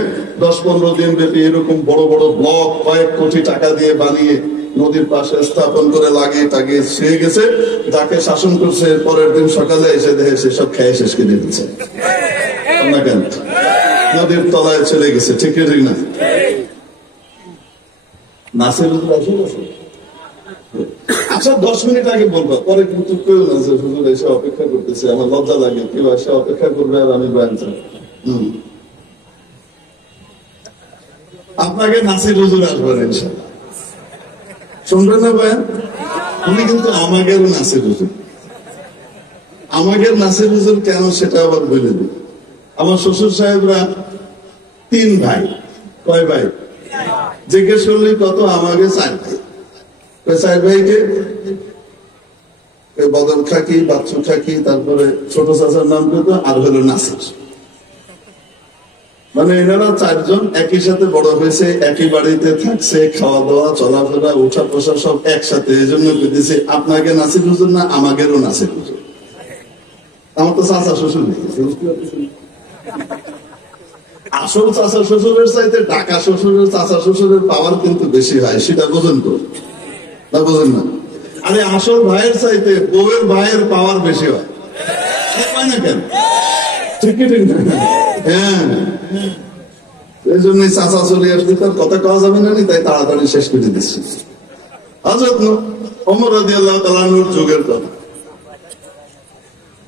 10-15 দিন ব্যাপী এরকম বড় বড় ব্লক কয়েক কোটি টাকা দিয়ে বানিয়ে নদীর পাশে স্থাপন করে লাগিয়ে টাগিয়ে শুয়ে গেছে। যাকে শাসন করছে পরের দিন সকালে এসে দেখে সে সব খেয়ে শেষ করে দিচ্ছে না, কেন? নদীর তলায় চলে গেছে, ঠিক না? নাসির আচ্ছা 10 মিনিট আগে বলবো, পরে কিন্তু কেউ না যে হুজুর এসে অপেক্ষা করতেছে, আমার লজ্জা লাগে, কেউ এসে অপেক্ষা করবে আর আমি বয়ান চাই। আপনাকে নাসির হুজুর আসবেন ইনশাআল্লাহ, শুনবেন না বয়ান? উনি কিন্তু আমাদের নাসির হুজুর। আমাদের নাসির হুজুর কেন সেটা আবার বলে দিই। আমার শ্বশুর সাহেবরা 3 ভাই। কয় ভাই? জিজ্ঞেস করলে কত? আমাকে 4 ভাই। 4 ভাইকে বদল খাকি, বাচ্চু খাকি, তারপরে ছোট চাচার নাম পেত, আর হলো নাসির। মানে এনারা 4 জন একই সাথে বড় হয়েছে, একই বাড়িতে থাকছে, খাওয়া দাওয়া চলাফেরা উঠা বসা সব একসাথে। এই জন্য পেতেছে আপনাকে নাসির হুজুর না, আমাদেরও নাসির হুজুর। আমার তো চাচা শ্বশুর নেই। আসল চাচা শ্বশুরের চাইতে ঢাকা শ্বশুরের চাচা শ্বশুরের পাওয়ার কিন্তু বেশি হয়, সেটা বোঝেন তো? না বোঝেন না? আরে আসল ভাইয়ের চাইতে বউয়ের ভাইয়ের পাওয়ার বেশি হয় না, কেন? ঠিক না? হ্যাঁ, এই জন্যই চাচা চলে আসলে তার কথা কওয়া যাবে না, তাই তাড়াতাড়ি শেষ করে দিচ্ছি। হযরত ওমর রাদিয়াল্লাহু তাআলা আনহুর যুগের কথা।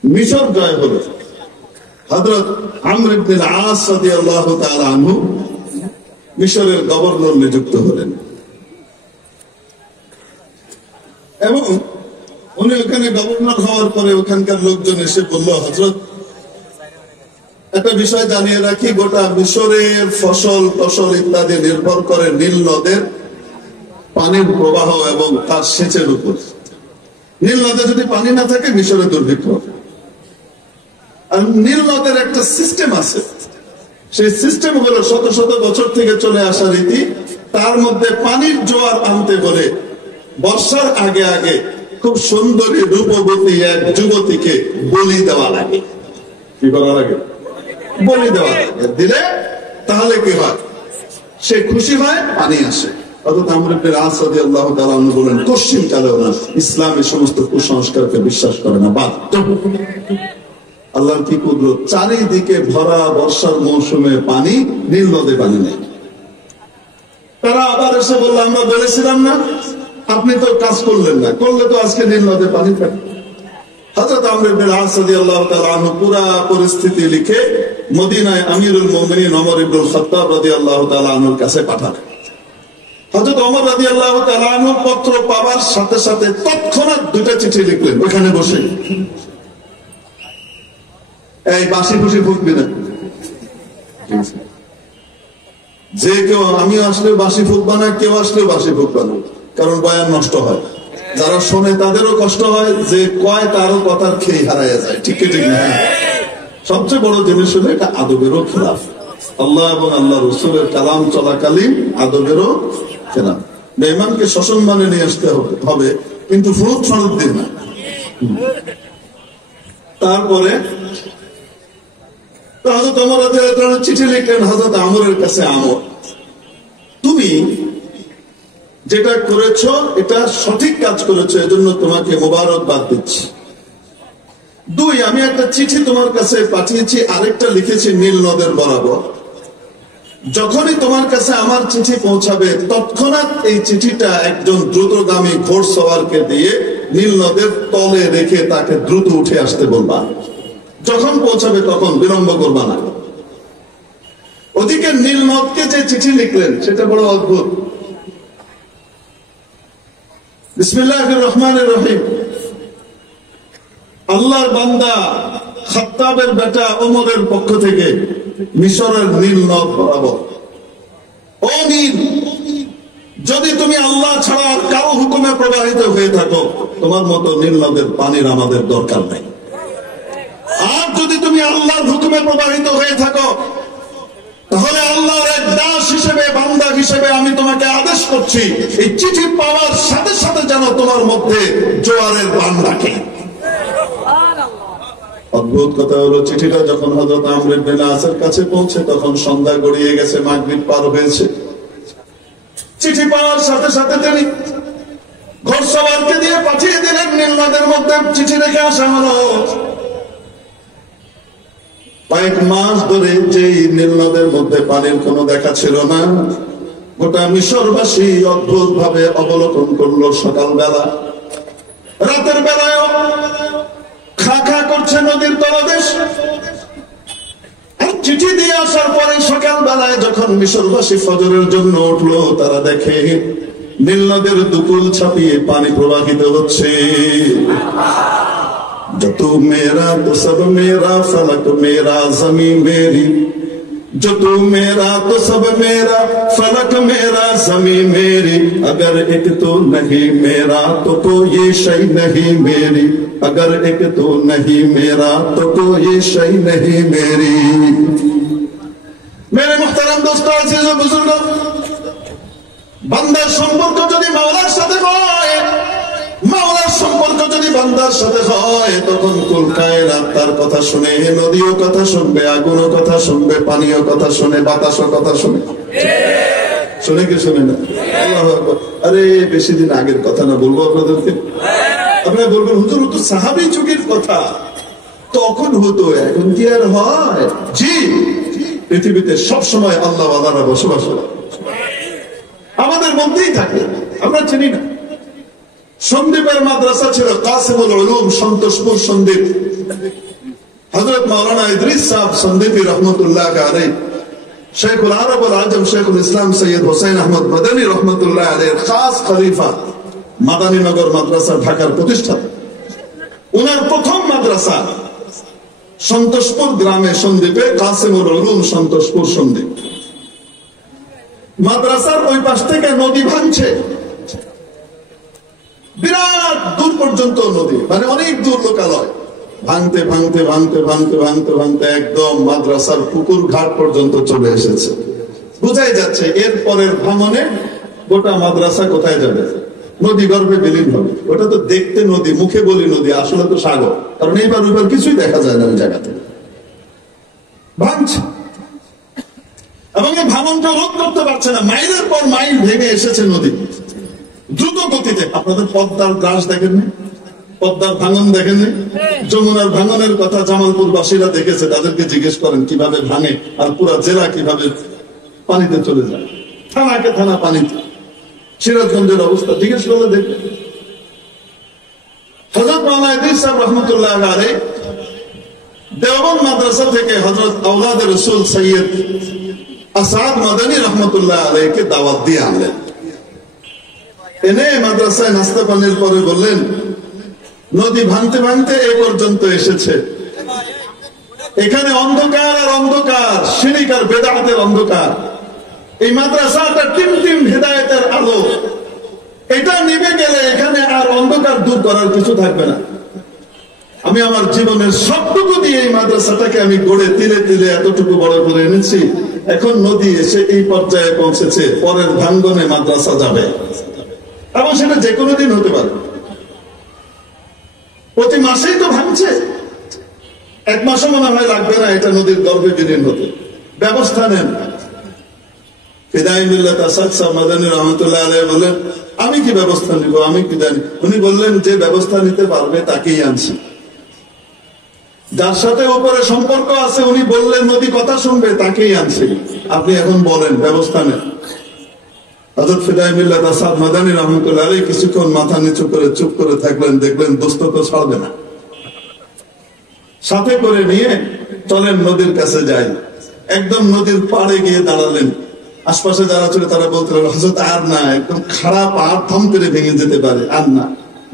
মিশর জয় হলো, হযরত আমর ইবনে আল-আস রাদিয়াল্লাহু তাআলা আনহু মিশরের গভর্নর নিযুক্ত হলেন এবং উনি ওখানে গভর্নর হওয়ার পরে ওখানকার লোকজন এসে বলল, হযরত একটা বিষয় জানিয়ে রাখি, গোটা মিশরের ফসল ফসল ইত্যাদি নির্ভর করে নীল নদের পানির প্রবাহ এবং তার সেচের উপর। নীল নদে যদি পানি না থাকে মিশরে দুর্ভিক্ষ। আর নীল নদের একটা সিস্টেম আছে, সেই সিস্টেম হলো শত শত বছর থেকে চলে আসা রীতি। তার মধ্যে পানির জোয়ার আনতে হলে বর্ষার আগে আগে খুব সুন্দরী রূপবতী এক যুবতীকে বলি দেওয়া লাগে। কি করা লাগে? বলি দেওয়া লাগে। দিলে তাহলে কি হয়? সে খুশি হয়, পানি আসে। অর্থাৎ আমর ইবনে আল-আস রাদিয়াল্লাহু তাআলা আনহু বলেন, কোশ্চিন কালেও না ইসলাম এই সমস্ত কুসংস্কারকে বিশ্বাস করে না, বাদ। আল্লাহর কি কুদরত, চারিদিকে ভরা বর্ষার মৌসুমে পানি, নীল নদে পানি নেই। তারা আবার এসে বলল, আমরা বলেছিলাম না, আপনি তো কাজ করলেন না, করলে তো আজকে নীল নদে পানি থাকে। হযরত আমর ইবনে আল-আস রাদিয়াল্লাহু তাআলা আনহু পুরো পরিস্থিতি লিখে মদিনায় আমিরুল মুমিনিন ওমর ইবনে খাত্তাব রাদিয়াল্লাহু তাআলা আনহুর কাছে পাঠালেন। হযরত ওমর রাদিয়াল্লাহু তাআলা আনহু পত্র পাওয়ার সাথে সাথে তৎক্ষণাৎ 2টা চিঠি লিখলেন ওখানে বসে। এই বাসি খুশি ফুটবি না, যে কেউ, আমিও আসলে বাসি ফুটবা না, কেউ আসলে বাসি ফুটবা না, কারণ বয়ান নষ্ট হয়। যারা শোনে তাদেরও কষ্ট হয়, যে কয় তারও কথার খেয়ে হারাইয়া যায়। ঠিক ঠিক না? সবচেয়ে বড় জিনিস হলো এটা আদবেরও খেলাফ। আল্লাহ এবং আল্লাহ রসুলের কালাম চলাকালীন আদবেরও খেলাফ। বেঈমানকে সসম্মানে নিয়ে আসতে হবে, কিন্তু ফুরুত ফরত দিয়ে না। তারপরে হযরত ওমর রাদিয়াল্লাহু আনহু চিঠি লিখলেন হযরত আমরের কাছে, আমর তুমি যেটা করেছো এটা সঠিক কাজ করেছো, এজন্য তোমাকে মোবারকবাদ দিচ্ছি। 2, আমি একটা চিঠি তোমার কাছে পাঠিয়েছি, আরেকটা লিখেছি নীল নদের বরাবর। যখনই তোমার কাছে আমার চিঠি পৌঁছাবে তৎক্ষণাৎ এই চিঠিটা একজন দ্রুতগামী ঘোড়সওয়ারকে দিয়ে নীল নদের তলে রেখে তাকে দ্রুত উঠে আসতে বলবা। যখন পৌঁছাবে তখন বিলম্ব করবা না। ওদিকে নীল নদকে যে চিঠি লিখলেন সেটা বড় অদ্ভুত। বিসমিল্লাহির রহমানির রহিম। আল্লাহর বান্দা খাত্তাবের বেটা ওমরের পক্ষ থেকে মিশরের নীল নদ বরাবর। ও নীল, যদি তুমি আল্লাহ ছাড়া আর কারো হুকুমে প্রবাহিত হয়ে থাকো, তোমার মতো নীল নদের পানির আমাদের দরকার নেই। আর যদি তুমি আল্লাহর হুকুমে প্রবাহিত হয়ে থাকো, তাহলে আল্লাহর এক দাস হিসেবে, বান্দা হিসেবে আমি তোমাকে আদেশ করছি, এই চিঠি পাওয়ার সাথে সাথে যেন তোমার মধ্যে জোয়ারের বান ডাকে। অদ্ভুত কথা হলো, চিঠিটা যখন হযরত আমর ইবনে আসের কাছে পৌঁছে তখন সন্ধ্যা গড়িয়ে গেছে, মাগরিব পার হয়েছে। চিঠি পাওয়ার সাথে সাথে তিনি ঘোড়সওয়ারকে দিয়ে পাঠিয়ে দিলেন নীল নদের মধ্যে চিঠি রেখে আসা হলো। কয়েক মাস ধরে যেই নীল নদের মধ্যে পানির কোনো দেখা ছিল না, গোটা মিশরবাসী অদ্ভুত ভাবে অবলোকন করলো। সকালবেলা, রাতের বেলায় খা খা করছে নদীর তলদেশ। আর চিঠি দিয়ে আসার পরে সকাল বেলায় যখন মিশরবাসী ফজরের জন্য উঠলো, তারা দেখে নীল নদের দুকুল ছাপিয়ে পানি প্রবাহিত হচ্ছে। जो तू मेरा तो सब मेरा, फलक मेरा जमी मेरी। जो तू मेरा तो सब मेरा, फलक मेरा जमी मेरी। अगर एक तो नहीं मेरा तो कोई शय नहीं मेरी। अगर एक तो नहीं मेरा तो कोई शय नहीं मेरी। मेरे मुहतरम दोस्तों, अज़ीज़ बुजुर्गों, বান্দার সম্পর্ক যদি মাওলার সাথে হয়, মাওলার সম্পর্ক যদি বান্দার সাথে হয়, তখন কুল কায়নাত তার কথা শুনে, নদীও কথা শুনবে, আগুনও কথা শুনবে, পানিও কথা শুনে, বাতাসও কথা শুনে। শুনে কি শুনে না? আল্লাহু আকবার। আরে বেশি দিন আগের কথা না, বলবো আপনাদেরকে। আপনারা বলবেন হুজুর তো সাহাবী যুগের কথা, তখন হতো, এখন কি আর হয়? জি, পৃথিবীতে সব সময় আল্লাহ ওয়ালারা বসবাস করে, আমাদের মধ্যেই থাকে, আমরা চিনি না। সন্দ্বীপের মাদ্রাসা ছিল কাসিমুল উলুম, সন্তোষপুর সন্দ্বীপ। হযরত মাওলানা ইদ্রিস সাহেব সন্দ্বীপী রহমতুল্লাহ আলাইহি, শেখুল আরব ওয়াল আজম শেখুল ইসলাম সৈয়দ হোসেন আহমদ মাদানী রহমতুল্লাহ আলাইহির খাস খলিফা, মাদানীনগর মাদ্রাসা ঢাকার প্রতিষ্ঠাতা। উনার প্রথম মাদ্রাসা সন্তোষপুর গ্রামে, সন্দ্বীপে, কাসিমুল উলুম, সন্তোষপুর সন্দ্বীপ। মাদ্রাসার ওই পাশ থেকে নদী ভাঙছে, বিরাট দূর পর্যন্ত নদী, মানে অনেক দূর লোকালয়। ভাঙতে ভাঙতে ভাঙতে ভাঙতে ভাঙতে ভাঙতে একদম মাদ্রাসার পুকুর ঘাট পর্যন্ত চলে এসেছে। বুঝাই যাচ্ছে এর পরের ভাঙনে গোটা মাদ্রাসা কোথায় যাবে? নদী গর্ভে বিলীন হবে। ওটা তো দেখতে নদী, মুখে বলি নদী, আসলে তো সাগর। কারণ এইবার ওইবার কিছুই দেখা যায় না ওই জায়গাতে। ভাঙছে এবং এই ভাঙনটা রোধ করতে পারছে না। মাইলের পর মাইল ভেঙে এসেছে নদী দ্রুত গতিতে। আপনাদের পদ্মার গ্রাস দেখেননি? পদ্মার ভাঙন দেখেননি? যমুনার ভাঙনের কথা জামালপুর বাসীরা দেখেছে, তাদেরকে জিজ্ঞেস করেন কিভাবে ভাঙে, আর পুরা জেলা কিভাবে পানিতে চলে যায়, থানাকে থানা পানিতে। সিরাজগঞ্জের অবস্থা জিজ্ঞেস করলে দেখবেন। হযরত মাওলানা ইদ্রিস সাহেব রহমতুল্লাহ আলাইহি দেওবন্দ মাদ্রাসা থেকে হযরত আওলাদ রাসূল সৈয়দ আসাদ মাদানী রহমতুল্লাহ আলাইহিকে দাওয়াত দিয়ে আনলেন। এনে মাদ্রাসায় নাস্তা পানির পরে বললেন, নদী ভাঙতে ভাঙতে এ পর্যন্ত এসেছে, এখানে অন্ধকার আর অন্ধকার, শিরক আর বেদাতের অন্ধকার। এই মাদ্রাসাটা টিমটিম হেদায়েতের আলো, এটা নিভে গেলে এখানে আর অন্ধকার দূর করার কিছু থাকবে না। আমি আমি আমার জীবনের সবটুকু দিয়ে এই মাদ্রাসাটাকে আমি গড়ে তিলে তিলে এতটুকু বড় করে এনেছি। এখন নদী এসে এই পর্যায়ে পৌঁছেছে, পরের ভাঙ্গনে মাদ্রাসা যাবে, এবং সেটা যে কোনো দিন হতে পারে। প্রতি মাসেই তো ভাঙছে, এক মাসও মনে হয় লাগবে না এটা নদীর গর্ভে বিলীন হতে। ব্যবস্থা নেন। ফিদাই মিল্লাত আসাদ সাহেব মাদানী রহমতুল্লাহ আলাইহি বলেন, আমি কি ব্যবস্থা নিব, আমি কি জানি। উনি বললেন, যে ব্যবস্থা নিতে পারবে তাকেই আনছি। যার সাথে উপরে সম্পর্ক আছে উনি বললেন নদী কথা শুনবে, তাকেই আনছি। আপনি এখন বলেন, ব্যবস্থা নেন। হযরত ফিদাই মিল্লাত আসাদ মাদানী রহমতুল্লাহ আলাইহি কিছুক্ষণ মাথা নিচু করে চুপ করে থাকলেন। দেখলেন দোস্ত তো ছাড়বে না, সাথে করে নিয়ে চলেন নদীর কাছে যাই। একদম নদীর পাড়ে গিয়ে দাঁড়ালেন। আশপাশে যারা ছিল তারা বলতে লাগলো, হযরত আর না, একদম খারাপ, আর থম করে ভেঙে যেতে পারে, আর না।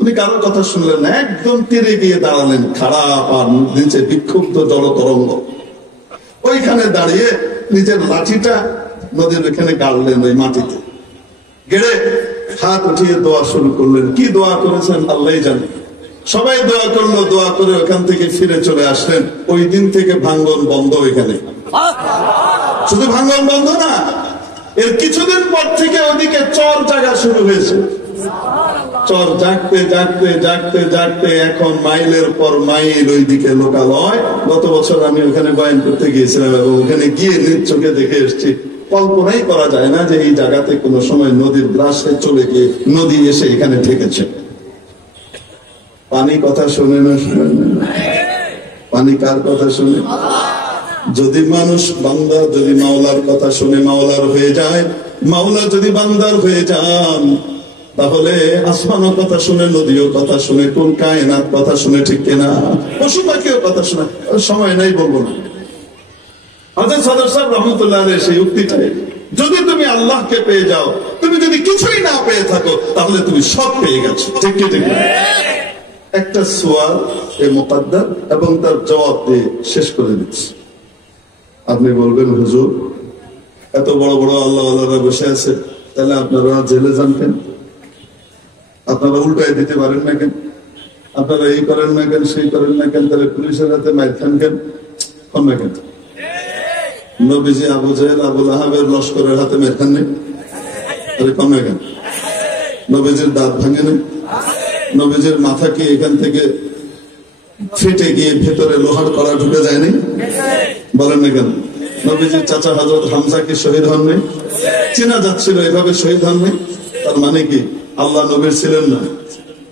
উনি কারোর কথা শুনলেন না, একদম তীরে গিয়ে দাঁড়ালেন। খারাপ আর নিচে বিক্ষুব্ধ জল তরঙ্গ। ওইখানে দাঁড়িয়ে নিজের লাঠিটা নদীর ওইখানে গাড়লেন, ওই মাটিতে গেড়ে হাত উঠিয়ে দোয়া শুরু করলেন। কি দোয়া করেছেন আল্লাহই জানে। সবাই দোয়া করলো, দোয়া করে ওখান থেকে ফিরে চলে আসলেন। ওই দিন থেকে ভাঙ্গন বন্ধ। এখানে শুধু ভাঙ্গন বন্ধ না, এর কিছুদিন পর থেকে ওদিকে চর জায়গা শুরু হয়েছে। চর জাগতে জাগতে জাগতে জাগতে এখন মাইলের পর মাইল ওইদিকে লোকালয়। গত বছর আমি ওখানে বয়ান করতে গিয়েছিলাম এবং ওখানে গিয়ে নিজ চোখে দেখে এসেছি। কল্পনাই করা যায় না যে এই জায়গাতে কোনো সময় নদীর গ্রাসে চলে গিয়ে নদী এসে এখানে ঠেকেছে। পানি কথা শুনে না, শুনে না, পানি কার কথা শুনে? যদি মানুষ বান্দা যদি মাওলার কথা শুনে মাওলার হয়ে যায়, মাওলা যদি বান্দার হয়ে যান, তাহলে আসমানও কথা শুনে, নদীও কথা শুনে, কোন কায়নাত কথা শুনে, ঠিক কিনা? পশু পাখিও কথা শুনে। সময় নাই, বলবো না। হযরত সাদর সাহেব রহমতুল্লাহ আলাইহি সেই উক্তিটাই, যদি তুমি আল্লাহকে পেয়ে যাও, তুমি যদি কিছুই না পেয়ে থাকো, তাহলে তুমি সব পেয়ে গেছো, ঠিক কি ঠিক না? একটা সুয়াল এ মুকাদ্দার এবং তার জবাব দিয়ে শেষ করে দিচ্ছি। আপনি বলবেন, হুজুর এত বড় বড় আল্লাহ আল্লাহরা বসে আছে, তাহলে আপনারা জেলে যান কেন? আপনারা উল্টায় দিতে পারেন না কেন? আপনারা এই করেন না কেন, সেই করেন না কেন? তাহলে পুলিশের হাতে মাইর খান কেন? কোন না কেন? নবীজি আবু জাহেল আবুল আহাবের লস্করের হাতে মাইর খান নেই? তাহলে কোন না কেন? নবীজির দাঁত ভাঙে নেই? নবীজির মাথা কি এখান থেকে ফেটে গিয়ে ভেতরে লোহার কড়া ঢুকে যায়নি? বলেন না কেন? নবীজির চাচা হযরত হামজা কি শহীদ হন নাই? চেনা যাচ্ছিল, এভাবে শহীদ হন নাই। তার মানে কি আল্লাহ নবীর ছিলেন না?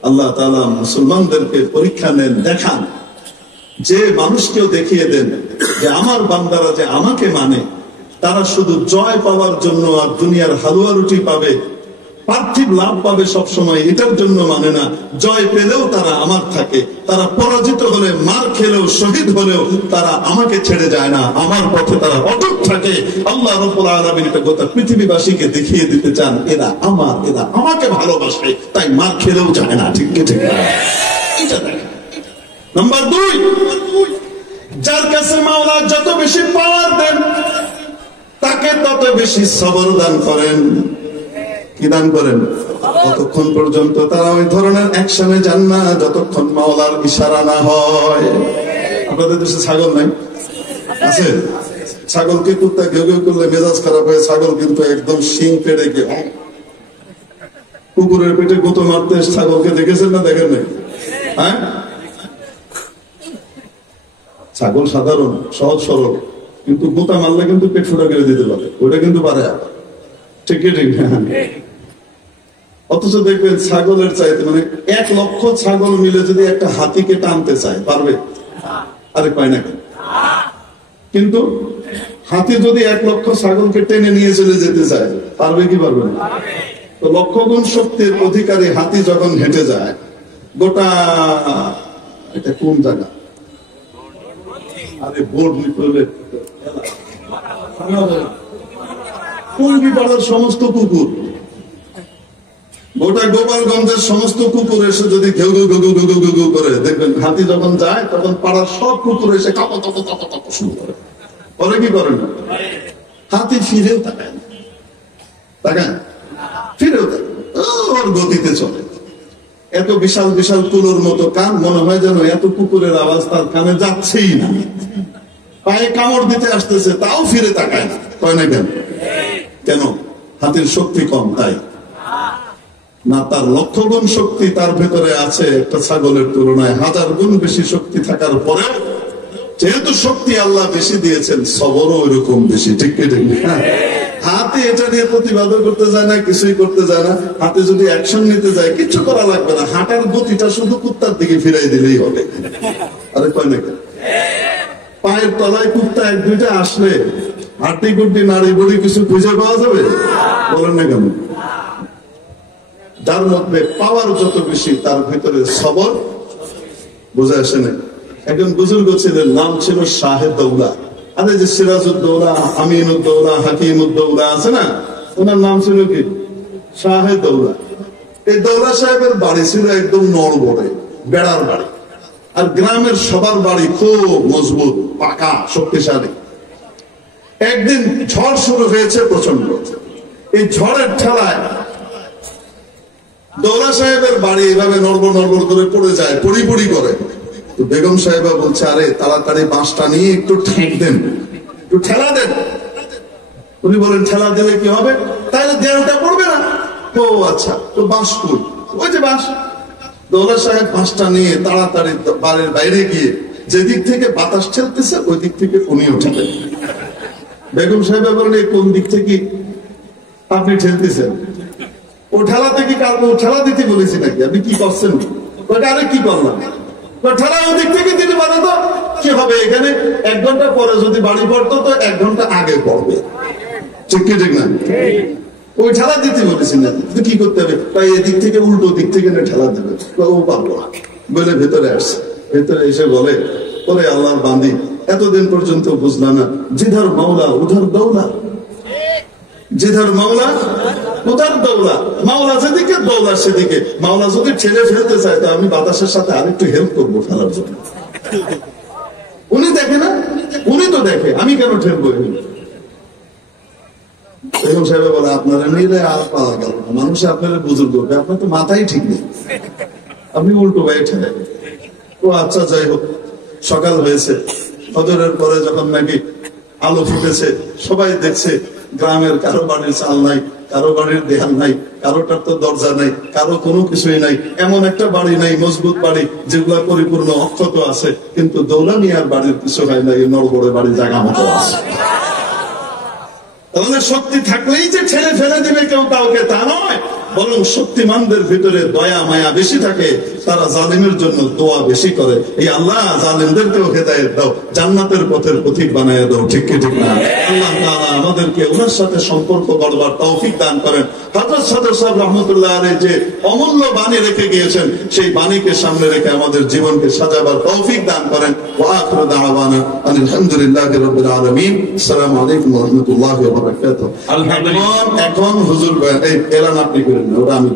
আল্লাহ তাআলা মুসলমানদেরকে পরীক্ষা নেন, দেখান, যে মানুষকেও দেখিয়ে দেন যে আমার বান্দারা যে আমাকে মানে, তারা শুধু জয় পাওয়ার জন্য আর দুনিয়ার হালুয়া রুটি পাবে, পার্থিব লাভ পাবে সব সময়, এটার জন্য মানে না। জয় পেলেও তারা আমার থাকে, তারা পরাজিত হলে, মার খেলেও, শহীদ হলেও তারা আমাকে ছেড়ে যায় না, আমার পথে তারা অটুট থাকে। আল্লাহ রাব্বুল আলামিন এটা গোটা পৃথিবীবাসীকে দেখিয়ে দিতে চান, এরা আমার, এরা আমাকে ভালোবাসে, তাই মার খেলেও যায় না, ঠিক কি ঠিক না? এটা দেখেন। নাম্বার 2, যার কাছে মাওলা যত বেশি পাওয়ার দেন, তাকে তত বেশি সবর দান করেন। কি দান করেন? ততক্ষণ পর্যন্ত তারা ওই ধরনের অ্যাকশনে যান না যতক্ষণ মাওলার ইশারা না হয়। আপনাদের দেশে ছাগল নাই? আছে? ছাগলকে কুত্তা ঘেউ ঘেউ করলে মেজাজ খারাপ হয়। ছাগল কিন্তু একদম শিং পেড়ে গিয়ে কুকুরের পেটে গুঁতো মারতে ছাগলকে দেখেছেন না? দেখেন নাই? হ্যাঁ, ছাগল সাধারণ সহজ সরল, কিন্তু গুঁতা মারলে কিন্তু পেট ফুটা করে দিতে পারে, ওটা কিন্তু পারে। ঠিক ঠিক। অথচ দেখবেন ছাগলের চাইতে, মানে 1 লক্ষ ছাগল মিলে যদি একটা হাতিকে টানতে চায়, পারবে? আরে পায় না কেন? কিন্তু হাতি যদি 1 লক্ষ ছাগলকে টেনে নিয়ে চলে যেতে চায়, পারবে কি পারবে না? তো লক্ষ গুণ শক্তির অধিকারী হাতি যখন হেঁটে যায়, গোটা, এটা কোন জায়গা? আরে বোর্ড নিতে পাড়ার সমস্ত কুকুর, গোটা গোপালগঞ্জের সমস্ত কুকুর এসে যদি ঘেউ ঘেউ ঘেউ ঘেউ ঘেউ ঘেউ করে, দেখবেন হাতি যখন যায় তখন পাড়ার সব কুকুর এসে কাপা কাপা কাপা কাপা শুরু করে। পরে কি করে না? হাতি ফিরেও তাকায় না, তাকায় ফিরেও তাকায়, ওর গতিতে চলে। এত বিশাল বিশাল তুলোর মতো কান, মনে হয় যেন এত কুকুরের আওয়াজ তার কানে যাচ্ছেই না। পায়ে কামড় দিতে আসতেছে, তাও ফিরে তাকায় না। কয় না কেন? কেন? হাতির শক্তি কম তাই না, তার লক্ষ গুণ শক্তি তার ভেতরে আছে একটা ছাগলের তুলনায় 1000 গুণ বেশি শক্তি থাকার পরে, যেহেতু শক্তি আল্লাহ বেশি দিয়েছেন, সবরও ওইরকম বেশি। ঠিক কি ঠিক? হাতে এটা নিয়ে প্রতিবাদও করতে যায় না, কিছুই করতে যায় না। হাতে যদি অ্যাকশন নিতে যায় কিচ্ছু করা লাগবে না, হাঁটার গতিটা শুধু কুত্তার দিকে ফিরাই দিলেই হবে। আরে কয় না কেন? পায়ের তলায় কুত্তা 1-2টা আসলে হাড্ডি গুড্ডি নাড়ি বুড়ি কিছু খুঁজে পাওয়া যাবে? বলেন না কেন? যার মধ্যে পাওয়ার যত বেশি তার ভিতরে সবর বোঝা আসে না। একজন বুজুর্গ ছিলেন, নাম ছিল শাহে দৌলা। আরে যে সিরাজউদ্দৌলা, আমিনুদ্দৌলা, হাকিমুদ্দৌলা আছে না, ওনার নাম ছিল কি? শাহে দৌলা। এই দৌলা সাহেবের বাড়ি ছিল একদম নড়বড়ে বেড়ার বাড়ি, আর গ্রামের সবার বাড়ি খুব মজবুত, পাকা, শক্তিশালী। একদিন ঝড় শুরু হয়েছে প্রচন্ড। এই ঝড়ের ঠেলায় দৌলা সাহেবের বাড়ি এভাবে নড়বড় নড়বড় করে পড়ে যায়, পড়ি পড়ি করে। তো বেগম সাহেবা বলছে, আরে তাড়াতাড়ি বাঁশটা নিয়ে একটু ঠেক দেন, একটু ঠেলা দেন। উনি বলেন, ঠেলা দিলে কি হবে? তাহলে দেহটা পড়বে না। ও আচ্ছা, তো বাঁশ কই? ওই যে বাঁশ। দৌলা সাহেব বাঁশটা নিয়ে তাড়াতাড়ি বাড়ির বাইরে গিয়ে যেদিক থেকে বাতাস ঠেলতেছে ওই দিক থেকে উনিও ঠেলেন। বেগম সাহেবা বলেন, কোন দিক থেকে আপনি ঠেলতেছেন? ও ঠেলাতে কি কারণ ঠেলা দিতে বলেছি নাকি? আপনি কি করছেন? আরে কি করলাম? ঠেলা ওই দিক থেকে দিতে পারে তো কি হবে? এখানে 1 ঘন্টা পরে যদি বাড়ি পড়তো তো 1 ঘন্টা আগে পড়বে। ঠিক কি ঠিক না? ওই ঠেলা দিতে বলেছি না, কি করতে হবে? তাই এদিক থেকে উল্টো দিক থেকে ঠেলা দেবে। ও পারবো না বলে ভেতরে আসছে। ভেতরে এসে বলে, ওরে আল্লাহর বান্দি, এতদিন পর্যন্ত বুঝলাম না, জিধার মাওলা উধার দৌলা, জিধার মাওলা উধার দৌলা। মাওলা যেদিকে দৌলা সেদিকে। মাওলা যদি ঠেলে ফেলতে চায় তো আমি বাতাসের সাথে আরেকটু হেল্প করবো ফেলার জন্য। উনি দেখে না? উনি তো দেখে, আমি কেন ঠেলবো? বেগম সাহেব বলে, আপনারা নিলে আর পাওয়া গেল না, মানুষে আপনারা বুজুর্গ, আপনার তো মাথাই ঠিক নেই, আপনি উল্টো গায়ে ঠেলে। ও আচ্ছা, যাই হোক। সকাল হয়েছে, ফজরের পরে যখন নাকি আলো ফুটেছে, সবাই দেখছে গ্রামের কারো বাড়ির চাল নাই, কারো বাড়ির দেয়াল নাই, কারোটার তো দরজা নাই, কারো কোনো কিছুই নাই। এমন একটা বাড়ি নাই মজবুত বাড়ি যেগুলা পরিপূর্ণ অক্ষত আছে, কিন্তু দৌলা মিয়ার বাড়ির কিছু হয় না, এই নড়বড়ে বাড়ি জায়গা মতো আছে। তাহলে শক্তি থাকলেই যে ছেড়ে ফেলে দিবে কেউ কাউকে তা নয়, বরং শক্তিমানদের ভিতরে দয়া মায়া বেশি থাকে, তারা জালিমের জন্য দোয়া বেশি করে। এই আল্লাহ জালিমদেরকেও হেদায়েত দাও, জান্নাতের পথের পথিক বানায় দাও। ঠিক কি ঠিক না? আল্লাহ তাআলা আমাদেরকে ওনার সাথে সম্পর্ক গড়বার তৌফিক দান করেন। হযরত সদর সাহেব রাহমাতুল্লাহ আলাইহি যে অমূল্য বাণী রেখে গিয়েছেন, সেই বাণীকে সামনে রেখে আমাদের জীবনকে সাজাবার তৌফিক দান করেন। ওয়া আখিরু দাওয়ানা আলহামদুলিল্লাহি রাব্বিল আলামিন। আসসালামু আলাইকুম ওয়া রাহমাতুল্লাহি ওয়া বারাকাতুহু। এখন হুজুর এই এলান আপনি করেন, ওটা আমি